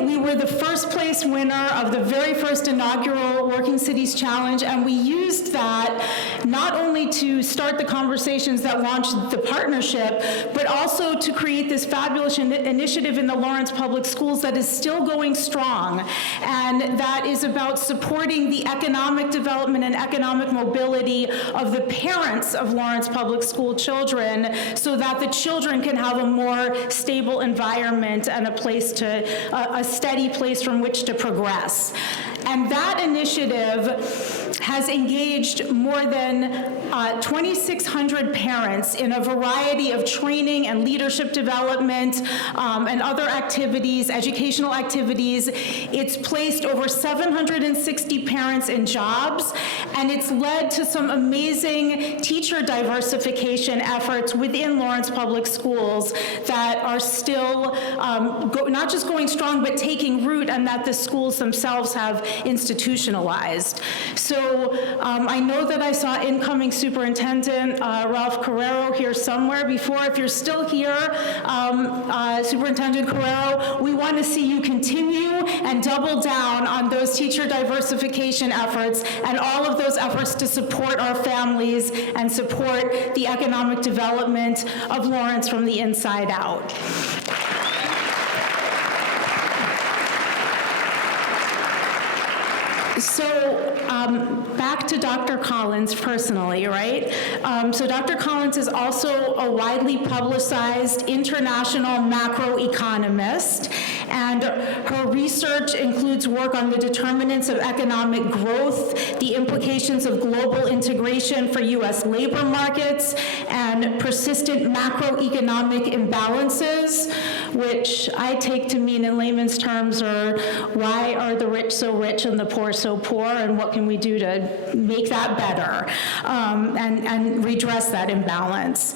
we were the first place winner of the very first inaugural Working Cities Challenge, and we used that not only to start the conversations that launched the partnership, but also to create this fabulous initiative in the Lawrence Public Schools that is still going strong, and that is about supporting the economic development and economic mobility of the parents of Lawrence Public School children so that the children can have a more stable environment and a steady place from which to progress. And that initiative has engaged more than 2,600 parents in a variety of training and leadership development and other activities, educational activities. It's placed over 760 parents in jobs, and it's led to some amazing teacher diversification efforts within Lawrence Public Schools that are still not just going strong, but taking root, and that the schools themselves have institutionalized. So I know that I saw incoming Superintendent Ralph Carrero here somewhere before. If you're still here, Superintendent Carrero, we want to see you continue and double down on those teacher diversification efforts and all of those efforts to support our families and support the economic development of Lawrence from the inside out. So back to Dr. Collins personally, right? So Dr. Collins is also a widely publicized international macroeconomist, and her research includes work on the determinants of economic growth, the implications of global integration for U.S. labor markets, and persistent macroeconomic imbalances, which I take to mean in layman's terms are why are the rich so rich and the poor so poor, and what can we do to make that better and redress that imbalance.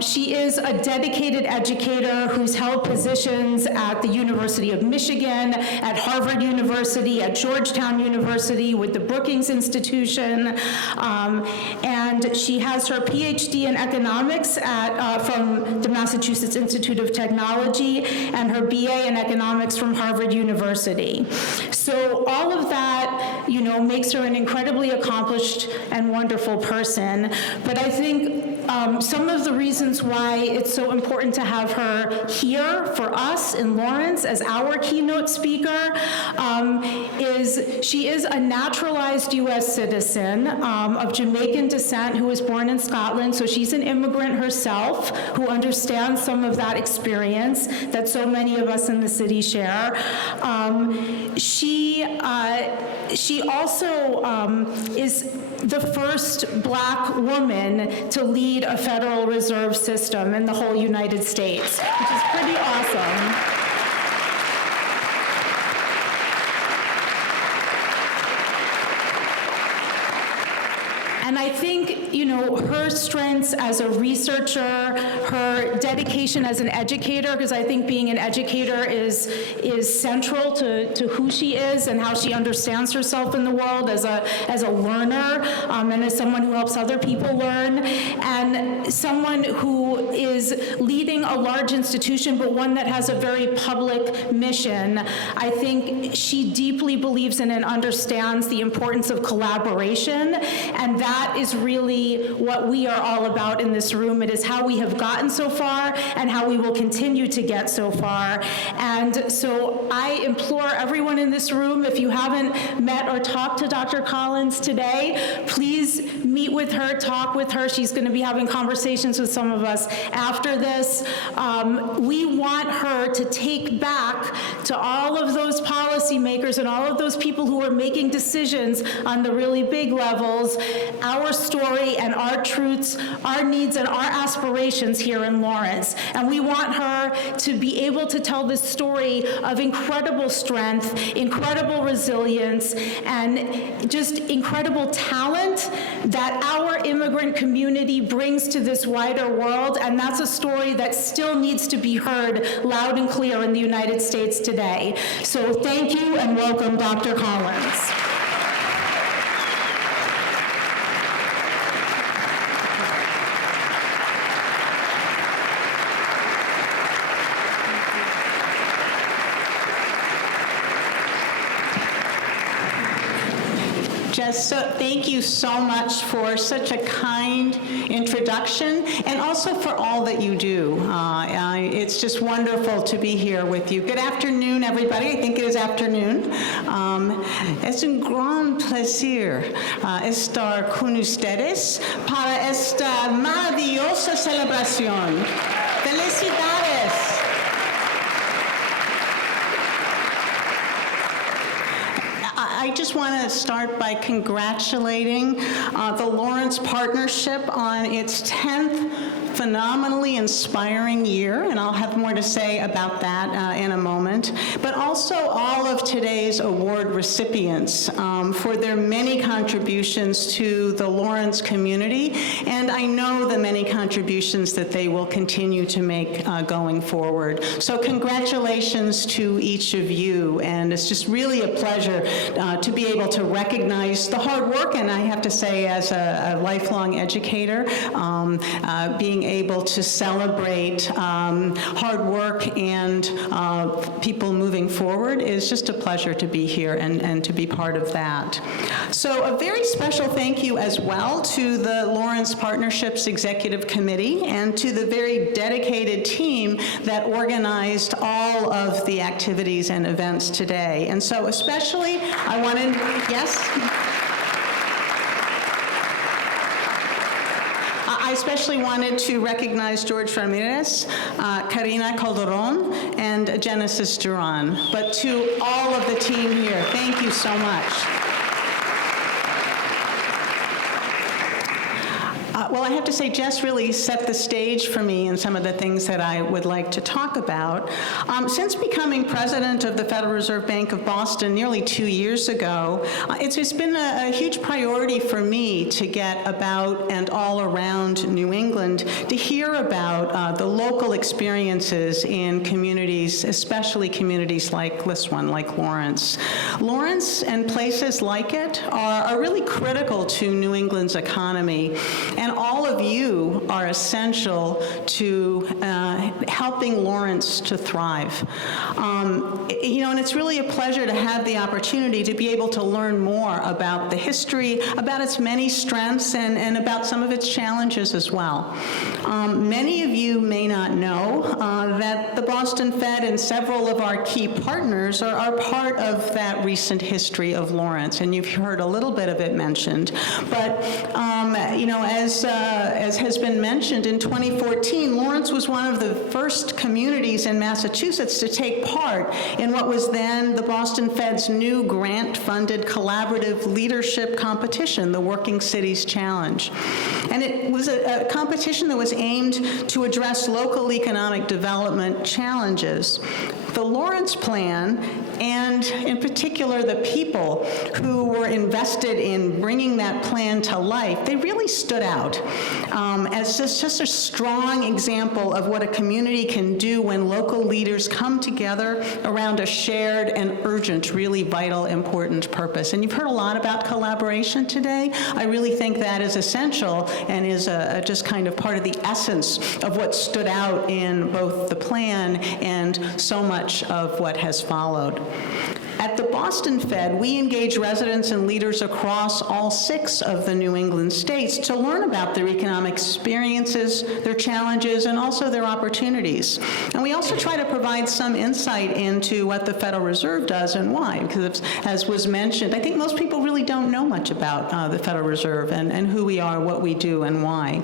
She is a dedicated educator who's held positions at the University of Michigan, at Harvard University, at Georgetown University, with the Brookings Institution, and she has her PhD in economics from the Massachusetts Institute of Technology and her BA in economics from Harvard University. So all of that, you know, makes her an incredibly accomplished and wonderful person. But I think some of the reasons why it's so important to have her here for us in Lawrence as our keynote speaker is she is a naturalized U.S. citizen of Jamaican descent who was born in Scotland, so she's an immigrant herself who understands some of that experience that so many of us in the city share. She also is the first Black woman to lead a Federal Reserve System in the whole United States, which is pretty awesome. And I think, you know, her strengths as a researcher, her dedication as an educator, because I think being an educator is central to who she is and how she understands herself in the world as a learner and as someone who helps other people learn, and someone who is leading a large institution, but one that has a very public mission. I think she deeply believes in and understands the importance of collaboration, and that is really what we are all about in this room. It is how we have gotten so far and how we will continue to get so far. And so I implore everyone in this room, if you haven't met or talked to Dr. Collins today, please meet with her, talk with her. She's going to be having conversations with some of us after this. We want her to take back to all of those policymakers and all of those people who are making decisions on the really big levels, our story and our truths, our needs and our aspirations here in Lawrence. And we want her to be able to tell this story of incredible strength, incredible resilience, and just incredible talent that our immigrant community brings to this wider world. And that's a story that still needs to be heard loud and clear in the United States today. So thank you and welcome, Dr. Collins. Thank you so much for such a kind introduction, and also for all that you do. It's just wonderful to be here with you. Good afternoon, everybody. I think it is afternoon. Es un gran placer estar con ustedes para esta maravillosa celebración. Felicidades. I just want to start by congratulating the Lawrence Partnership on its 10th phenomenally inspiring year, and I'll have more to say about that in a moment, but also all of today's award recipients for their many contributions to the Lawrence community, and I know the many contributions that they will continue to make going forward. So congratulations to each of you, and it's just really a pleasure to be able to recognize the hard work, and I have to say, as a lifelong educator, being able to celebrate hard work and people moving forward is just a pleasure to be here and to be part of that. So a very special thank you as well to the Lawrence Partnerships Executive Committee and to the very dedicated team that organized all of the activities and events today. And so especially, I wanted, yes? I especially wanted to recognize George Ramirez, Karina Calderon, and Genesis Duran. But to all of the team here, thank you so much. Well, I have to say, Jess really set the stage for me in some of the things that I would like to talk about. Since becoming president of the Federal Reserve Bank of Boston nearly 2 years ago, it's been a huge priority for me to get about and all around New England to hear about the local experiences in communities, especially communities like this one, like Lawrence. Lawrence and places like it are really critical to New England's economy, and all of you are essential to helping Lawrence to thrive. And it's really a pleasure to have the opportunity to be able to learn more about the history, about its many strengths, and about some of its challenges as well. Many of you may not know that the Boston Fed and several of our key partners are part of that recent history of Lawrence, and you've heard a little bit of it mentioned. But, as has been mentioned, in 2014, Lawrence was one of the first communities in Massachusetts to take part in what was then the Boston Fed's new grant-funded collaborative leadership competition, the Working Cities Challenge. And it was a competition that was aimed to address local economic development challenges. The Lawrence Plan, and in particular the people who were invested in bringing that plan to life, they really stood out as just a strong example of what a community can do when local leaders come together around a shared and urgent, really vital, important purpose. And you've heard a lot about collaboration today. I really think that is essential and is just kind of part of the essence of what stood out in both the plan and so much of what has followed. At the Boston Fed, we engage residents and leaders across all 6 of the New England states to learn about their economic experiences, their challenges, and also their opportunities. And we also try to provide some insight into what the Federal Reserve does and why, because as was mentioned, I think most people really don't know much about the Federal Reserve and who we are, what we do, and why.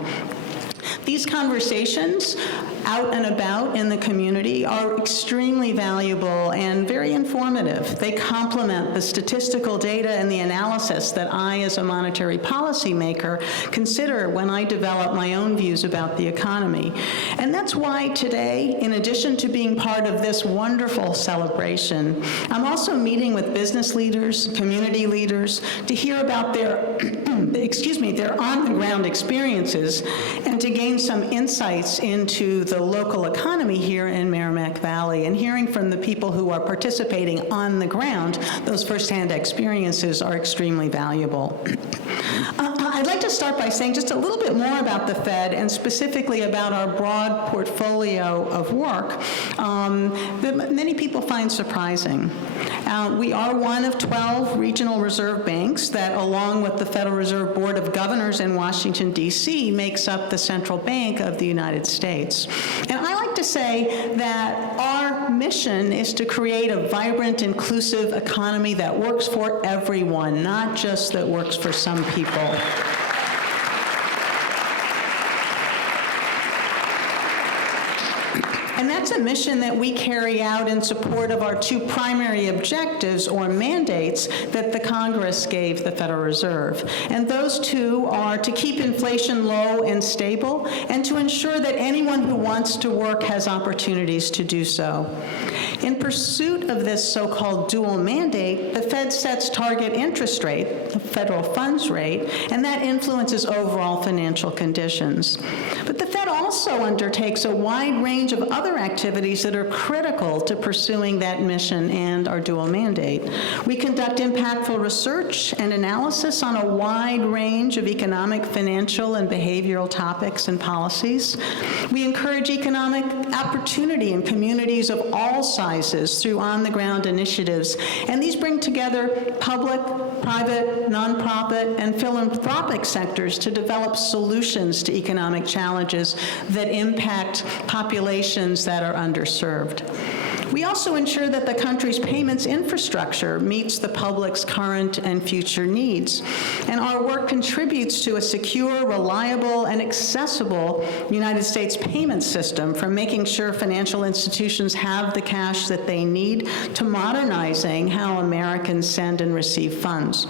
These conversations out and about in the community are extremely valuable and very informative. They complement the statistical data and the analysis that I, as a monetary policymaker, consider when I develop my own views about the economy. And that's why today, in addition to being part of this wonderful celebration, I'm also meeting with business leaders, community leaders, to hear about their, their on-the-ground experiences and to gain some insights into the local economy here in Merrimack Valley, and hearing from the people who are participating on the ground, those firsthand experiences are extremely valuable. I'd like to start by saying just a little bit more about the Fed and specifically about our broad portfolio of work that many people find surprising. We are one of 12 regional reserve banks that, along with the Federal Reserve Board of Governors in Washington, D.C., makes up the central bank of the United States. And I like to say that our mission is to create a vibrant, inclusive economy that works for everyone, not just that works for some people. And that's a mission that we carry out in support of our two primary objectives or mandates that the Congress gave the Federal Reserve. And those two are to keep inflation low and stable and to ensure that anyone who wants to work has opportunities to do so. In pursuit of this so-called dual mandate, the Fed sets target interest rate, the federal funds rate, and that influences overall financial conditions. But the Fed also undertakes a wide range of other activities that are critical to pursuing that mission and our dual mandate. We conduct impactful research and analysis on a wide range of economic, financial, and behavioral topics and policies. We encourage economic opportunity in communities of all sizes through on-the-ground initiatives, and these bring together public, private, nonprofit, and philanthropic sectors to develop solutions to economic challenges that impact populations that are underserved. We also ensure that the country's payments infrastructure meets the public's current and future needs. And our work contributes to a secure, reliable, and accessible United States payment system, from making sure financial institutions have the cash that they need to modernizing how Americans send and receive funds.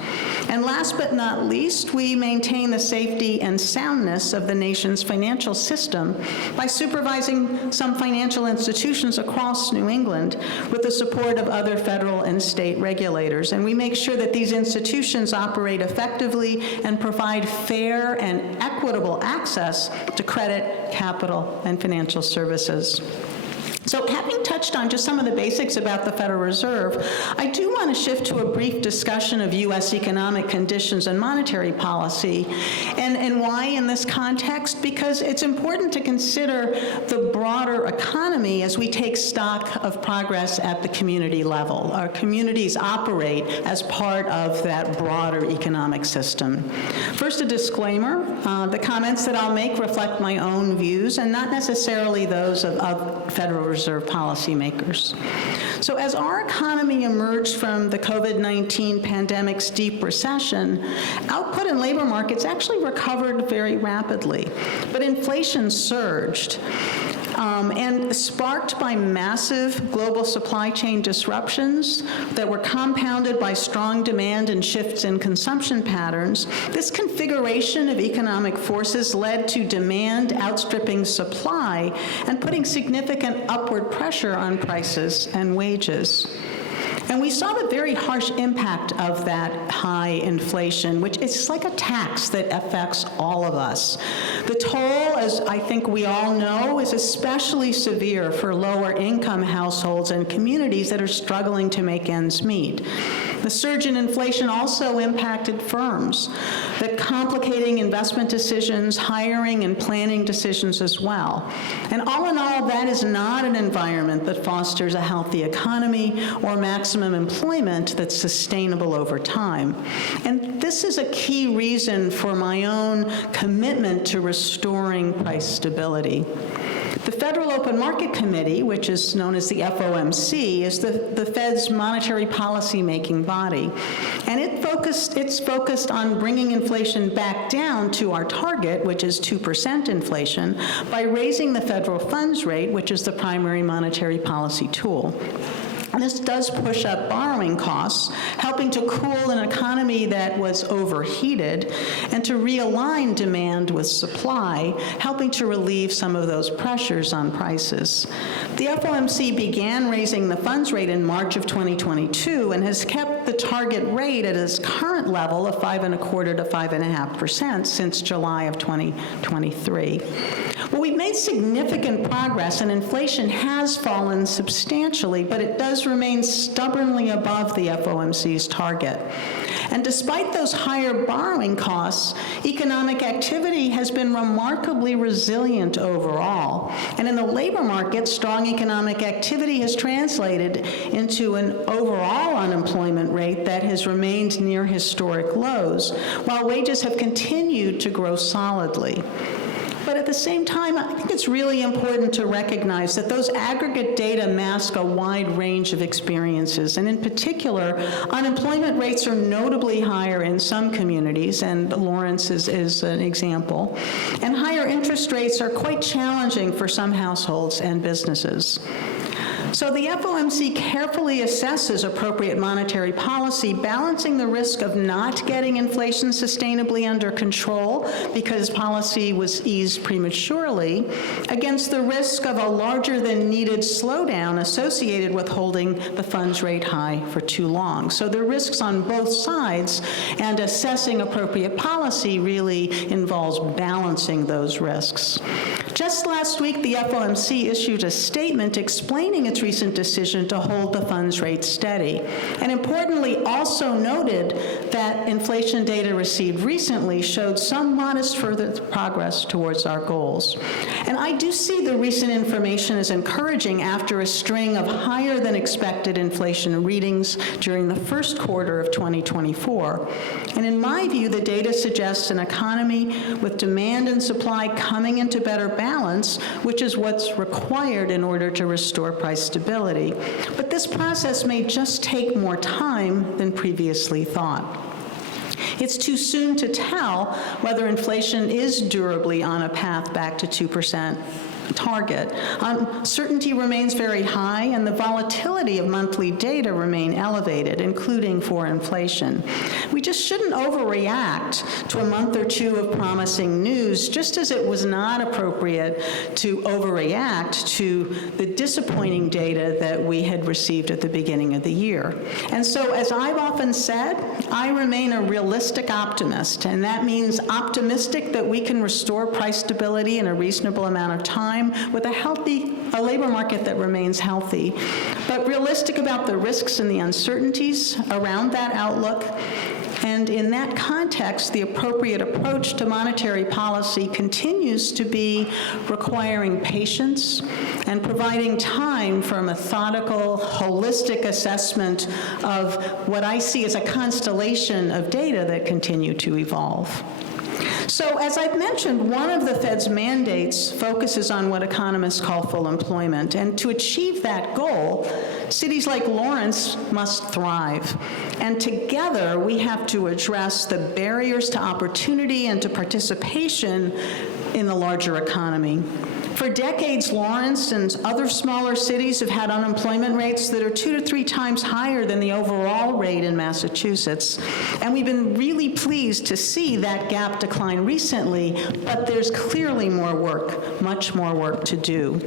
And last but not least, we maintain the safety and soundness of the nation's financial system by supervising some financial institutions across New England with the support of other federal and state regulators. And we make sure that these institutions operate effectively and provide fair and equitable access to credit, capital, and financial services. So having touched on just some of the basics about the Federal Reserve, I do want to shift to a brief discussion of U.S. economic conditions and monetary policy. And why in this context? Because it's important to consider the broader economy as we take stock of progress at the community level. Our communities operate as part of that broader economic system. First, a disclaimer. The comments that I'll make reflect my own views and not necessarily those of Federal Reserve policymakers. So as our economy emerged from the COVID-19 pandemic's deep recession, output and labor markets actually recovered very rapidly, but inflation surged. And sparked by massive global supply chain disruptions that were compounded by strong demand and shifts in consumption patterns, this configuration of economic forces led to demand outstripping supply and putting significant upward pressure on prices and wages. And we saw the very harsh impact of that high inflation, which is like a tax that affects all of us. The toll, as I think we all know, is especially severe for lower income households and communities that are struggling to make ends meet. The surge in inflation also impacted firms, that complicating investment decisions, hiring, and planning decisions as well. And all in all, that is not an environment that fosters a healthy economy or maximum employment that's sustainable over time. And this is a key reason for my own commitment to restoring price stability. The Federal Open Market Committee, which is known as the FOMC, is the Fed's monetary policy-making body. And it's focused on bringing inflation back down to our target, which is 2% inflation, by raising the federal funds rate, which is the primary monetary policy tool. And this does push up borrowing costs, helping to cool an economy that was overheated and to realign demand with supply, helping to relieve some of those pressures on prices. The FOMC began raising the funds rate in March of 2022 and has kept the target rate at its current level of 5.25% to 5.5% since July of 2023. Well, we've made significant progress, and inflation has fallen substantially, but it does remain stubbornly above the FOMC's target. And despite those higher borrowing costs, economic activity has been remarkably resilient overall. And in the labor market, strong economic activity has translated into an overall unemployment rate that has remained near historic lows, while wages have continued to grow solidly. But at the same time, I think it's really important to recognize that those aggregate data mask a wide range of experiences. And in particular, unemployment rates are notably higher in some communities, and Lawrence is an example. And higher interest rates are quite challenging for some households and businesses. So the FOMC carefully assesses appropriate monetary policy, balancing the risk of not getting inflation sustainably under control because policy was eased prematurely, against the risk of a larger than needed slowdown associated with holding the funds rate high for too long. So there are risks on both sides, and assessing appropriate policy really involves balancing those risks. Just last week, the FOMC issued a statement explaining its recent decision to hold the funds rate steady, and importantly also noted that inflation data received recently showed some modest further progress towards our goals. And I do see the recent information as encouraging after a string of higher than expected inflation readings during the first quarter of 2024. And in my view, the data suggests an economy with demand and supply coming into better balance, which is what's required in order to restore price stability. But this process may just take more time than previously thought. It's too soon to tell whether inflation is durably on a path back to 2% target. Uncertainty remains very high, and the volatility of monthly data remain elevated, including for inflation. We just shouldn't overreact to a month or two of promising news, just as it was not appropriate to overreact to the disappointing data that we had received at the beginning of the year. And so, as I've often said, I remain a realistic optimist, and that means optimistic that we can restore price stability in a reasonable amount of time with a labor market that remains healthy, but realistic about the risks and the uncertainties around that outlook. And in that context, the appropriate approach to monetary policy continues to be requiring patience and providing time for a methodical, holistic assessment of what I see as a constellation of data that continue to evolve. So, as I've mentioned, one of the Fed's mandates focuses on what economists call full employment. And to achieve that goal, cities like Lawrence must thrive. And together, we have to address the barriers to opportunity and to participation in the larger economy. For decades, Lawrence and other smaller cities have had unemployment rates that are 2 to 3 times higher than the overall rate in Massachusetts. And we've been really pleased to see that gap decline recently, but there's clearly more work, much more work to do.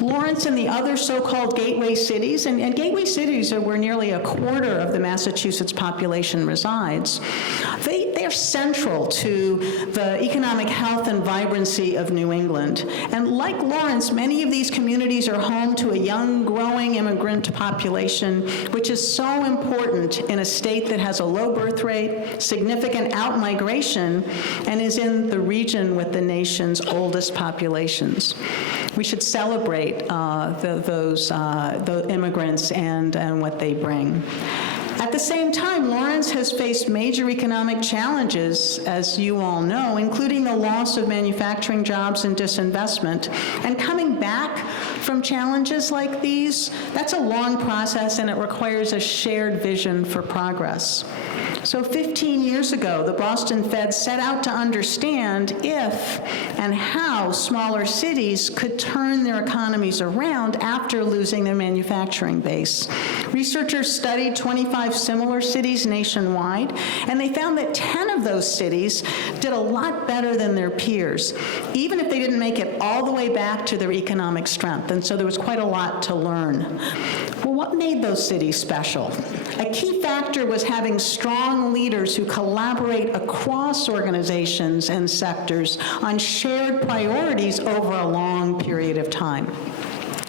Lawrence and the other so-called gateway cities, and gateway cities are where nearly a quarter of the Massachusetts population resides, they are central to the economic health and vibrancy of New England. And like Lawrence, many of these communities are home to a young, growing immigrant population, which is so important in a state that has a low birth rate, significant out-migration, and is in the region with the nation's oldest populations. We should celebrate those immigrants and what they bring. At the same time, Lawrence has faced major economic challenges, as you all know, including the loss of manufacturing jobs and disinvestment. And coming back from challenges like these, that's a long process, and it requires a shared vision for progress. So 15 years ago, the Boston Fed set out to understand if and how smaller cities could turn their economies around after losing their manufacturing base. Researchers studied 25 similar cities nationwide, and they found that 10 of those cities did a lot better than their peers, even if they didn't make it all the way back to their economic strength. And so there was quite a lot to learn. Well, what made those cities special? A key factor was having strong leaders who collaborate across organizations and sectors on shared priorities over a long period of time.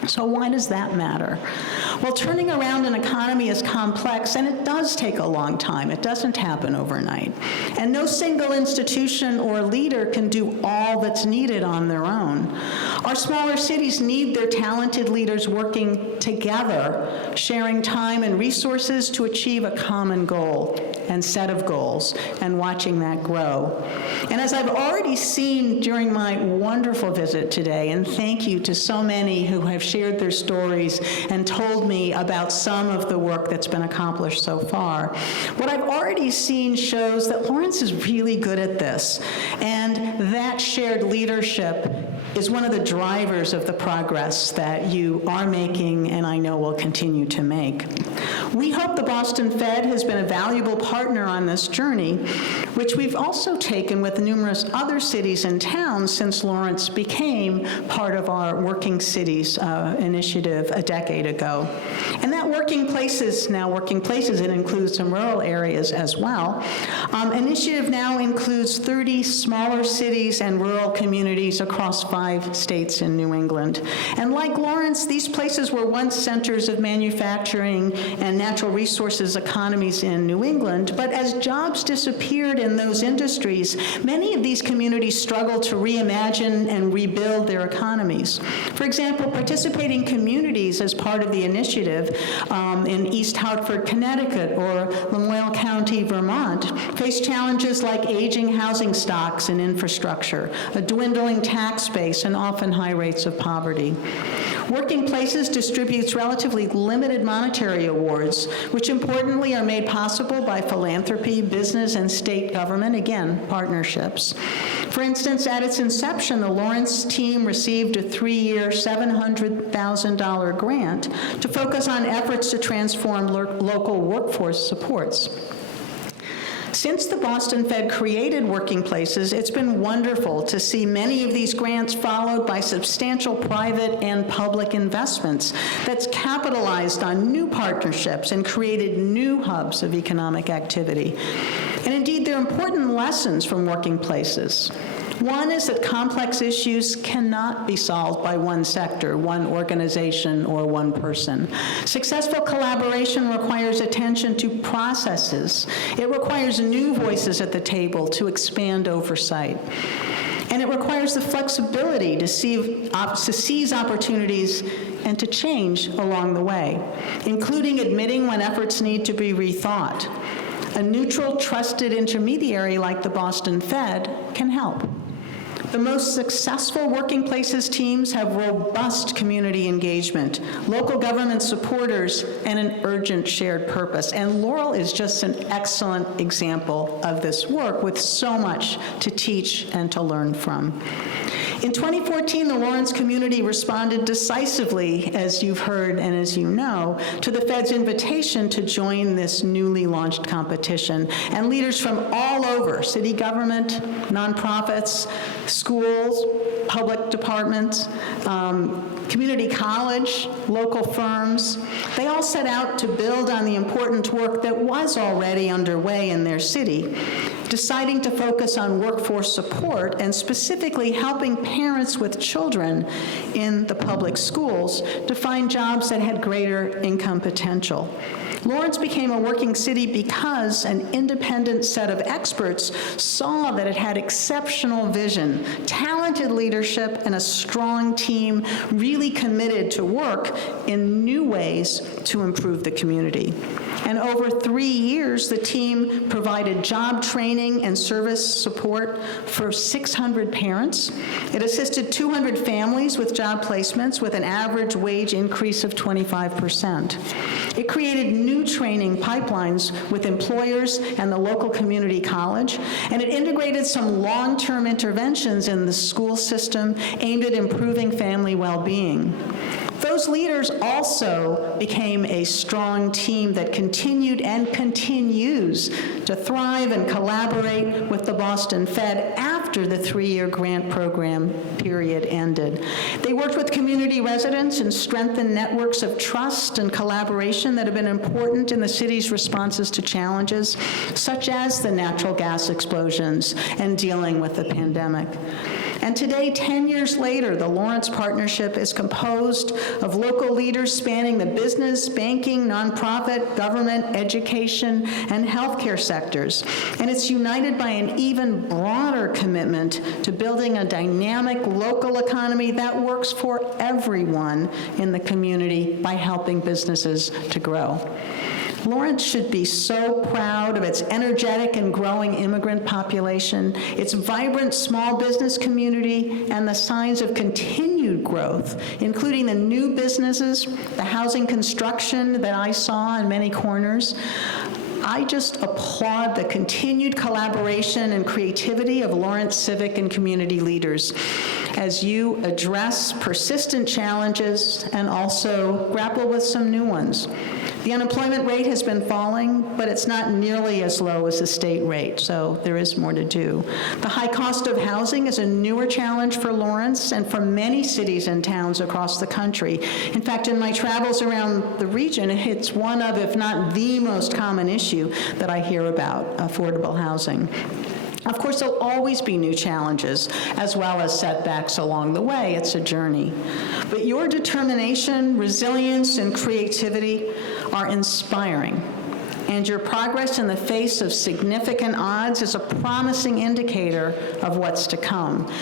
So why does that matter? Well, turning around an economy is complex, and it does take a long time. It doesn't happen overnight. And no single institution or leader can do all that's needed on their own. Our smaller cities need their talented leaders working together, sharing time and resources to achieve a common goal and set of goals, and watching that grow. And as I've already seen during my wonderful visit today, and thank you to so many who have shared their stories and told me about some of the work that's been accomplished so far, what I've already seen shows that Lawrence is really good at this, and that shared leadership is one of the drivers of the progress that you are making and I know will continue to make. We hope the Boston Fed has been a valuable partner on this journey, which we've also taken with numerous other cities and towns since Lawrence became part of our Working Cities initiative a decade ago. And that Working Places, it includes some rural areas as well. Initiative now includes 30 smaller cities and rural communities across 5 states in New England. And like Lawrence, these places were once centers of manufacturing and natural resources economies in New England, but as jobs disappeared in those industries, many of these communities struggled to reimagine and rebuild their economies. For example, participating communities as part of the initiative in East Hartford, Connecticut, or Lamoille County, Vermont, face challenges like aging housing stocks and infrastructure, a dwindling tax base, and often high rates of poverty. Working Places distributes relatively limited monetary awards, which importantly are made possible by philanthropy, business, and state government, again, partnerships. For instance, at its inception, the Lawrence team received a 3-year, $700,000 grant to focus on efforts to transform local workforce supports. Since the Boston Fed created Working Places, it's been wonderful to see many of these grants followed by substantial private and public investments that's capitalized on new partnerships and created new hubs of economic activity. And indeed, there are important lessons from Working Places. One is that complex issues cannot be solved by one sector, one organization, or one person. Successful collaboration requires attention to processes. It requires new voices at the table to expand oversight. And it requires the flexibility to seize opportunities and to change along the way, including admitting when efforts need to be rethought. A neutral, trusted intermediary like the Boston Fed can help. The most successful Working Places teams have robust community engagement, local government supporters, and an urgent shared purpose. And Laurel is just an excellent example of this work with so much to teach and to learn from. In 2014, the Lawrence community responded decisively, as you've heard and as you know, to the Fed's invitation to join this newly launched competition. And leaders from all over, city government, nonprofits, schools, public departments, community college, local firms, they all set out to build on the important work that was already underway in their city, deciding to focus on workforce support and specifically helping parents with children in the public schools to find jobs that had greater income potential. Lawrence became a working city because an independent set of experts saw that it had exceptional vision, talented leadership, and a strong team really committed to work in new ways to improve the community. And over 3 years, the team provided job training and service support for 600 parents. It assisted 200 families with job placements with an average wage increase of 25%. It created new training pipelines with employers and the local community college, and it integrated some long-term interventions in the school system aimed at improving family well-being. Those leaders also became a strong team that continued and continues to thrive and collaborate with the Boston Fed after the 3-year grant program period ended. They worked with community residents and strengthened networks of trust and collaboration that have been important in the city's responses to challenges, such as the natural gas explosions and dealing with the pandemic. And today, 10 years later, the Lawrence Partnership is composed of local leaders spanning the business, banking, nonprofit, government, education, and healthcare sectors. And it's united by an even broader commitment to building a dynamic local economy that works for everyone in the community by helping businesses to grow. Lawrence should be so proud of its energetic and growing immigrant population, its vibrant small business community, and the signs of continued growth, including the new businesses, the housing construction that I saw in many corners. I just applaud the continued collaboration and creativity of Lawrence civic and community leaders as you address persistent challenges and also grapple with some new ones. The unemployment rate has been falling, but it's not nearly as low as the state rate, so there is more to do. The high cost of housing is a newer challenge for Lawrence and for many cities and towns across the country. In fact, in my travels around the region, it's one of, if not the most common issue that I hear about, affordable housing. Of course, there'll always be new challenges, as well as setbacks along the way. It's a journey. But your determination, resilience, and creativity are inspiring. And your progress in the face of significant odds is a promising indicator of what's to come.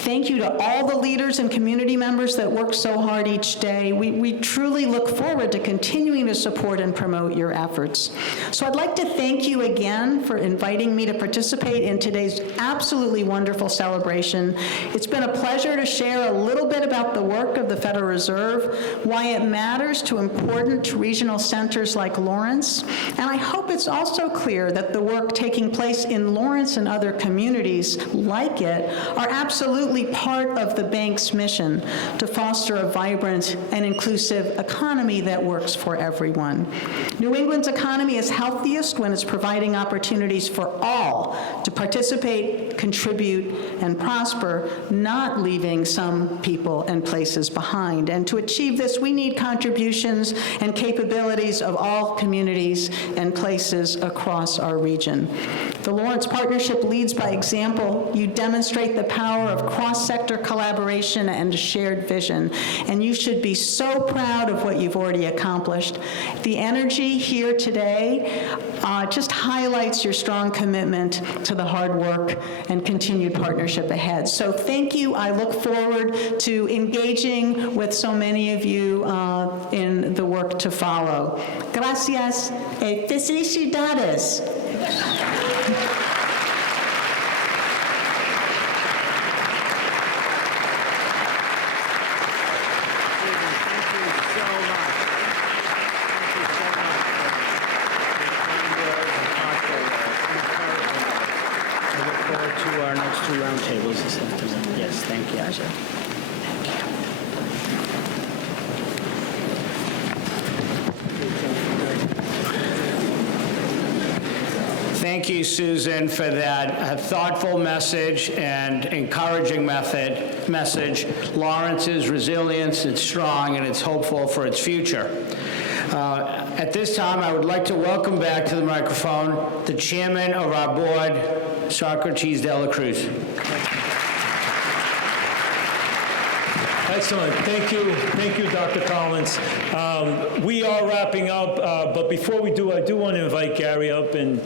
Thank you to all the leaders and community members that work so hard each day. We truly look forward to continuing to support and promote your efforts. So I'd like to thank you again for inviting me to participate in today's absolutely wonderful celebration. It's been a pleasure to share a little bit about the work of the Federal Reserve, why it matters to important regional centers like Lawrence, and I hope it's also clear that the work taking place in Lawrence and other communities like it are absolutely part of the bank's mission to foster a vibrant and inclusive economy that works for everyone. New England's economy is healthiest when it's providing opportunities for all to participate, contribute, and prosper, not leaving some people and places behind. And to achieve this, we need contributions and capabilities of all communities and places across our region. The Lawrence Partnership leads by example. You demonstrate the power of cross-sector collaboration and a shared vision, and you should be so proud of what you've already accomplished. The energy here today just highlights your strong commitment to the hard work and continued partnership ahead. So thank you. I look forward to engaging with so many of you in the work to follow. Gracias y felicidades. To our next two roundtables this afternoon. Yes, thank you, Asha. Thank you, Susan, for that thoughtful message and encouraging message. Lawrence's resilience, it's strong, and it's hopeful for its future. At this time, I would like to welcome back to the microphone the chairman of our board, Socrates de la Cruz. Excellent. Thank you, Dr. Collins. We are wrapping up, but before we do, I do want to invite Gary up and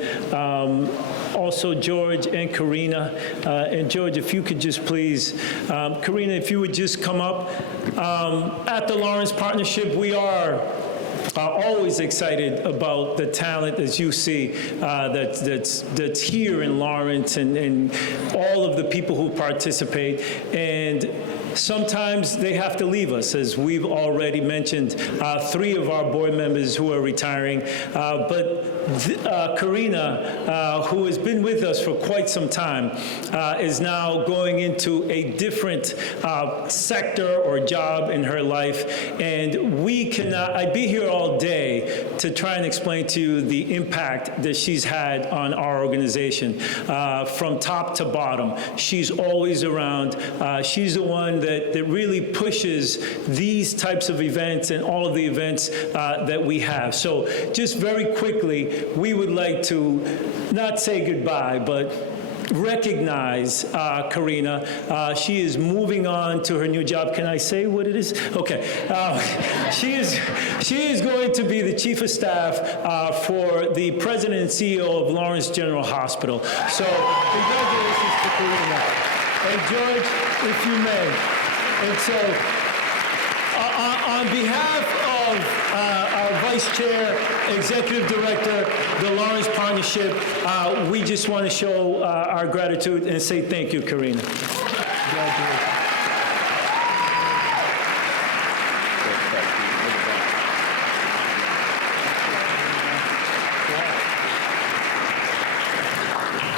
also George and Karina. And George, if you could just please, Karina, if you would just come up. At the Lawrence Partnership, we are always excited about the talent, as you see, that's here in Lawrence and all of the people who participate. And sometimes they have to leave us, as we've already mentioned, 3 of our board members who are retiring. But Karina, who has been with us for quite some time, is now going into a different sector or job in her life. And we cannot, I'd be here all day to try and explain to you the impact that she's had on our organization from top to bottom. She's always around. She's the one that really pushes these types of events and all of the events that we have. So just very quickly, we would like to not say goodbye, but recognize Karina. She is moving on to her new job. Can I say what it is? Okay. She is going to be the chief of staff for the president and CEO of Lawrence General Hospital. So congratulations to Karina. And George, if you may. And so on behalf of our vice chair, executive director, the Lawrence Partnership, we just want to show our gratitude and say thank you, Karina. Congratulations.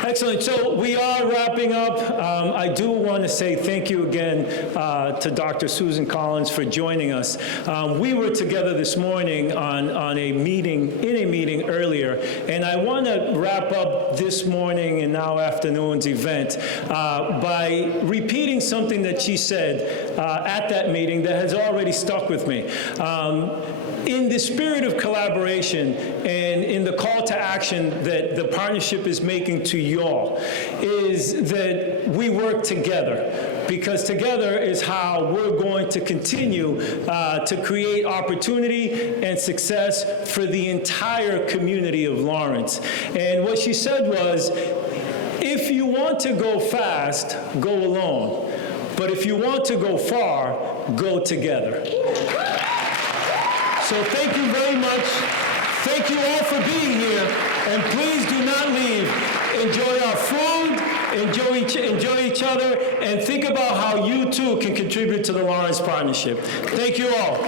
Excellent. So we are wrapping up. I do want to say thank you again to Dr. Susan Collins for joining us. We were together this morning on a meeting earlier, and I want to wrap up this morning and now afternoon's event by repeating something that she said at that meeting that has already stuck with me. In the spirit of collaboration and in the call to action that the partnership is making to y'all, is that we work together, because together is how we're going to continue to create opportunity and success for the entire community of Lawrence. And what she said was, if you want to go fast, go alone. But if you want to go far, go together. So thank you very much. Thank you all for being here. And please do not leave. Enjoy our food, enjoy each other, and think about how you too can contribute to the Lawrence Partnership. Thank you all.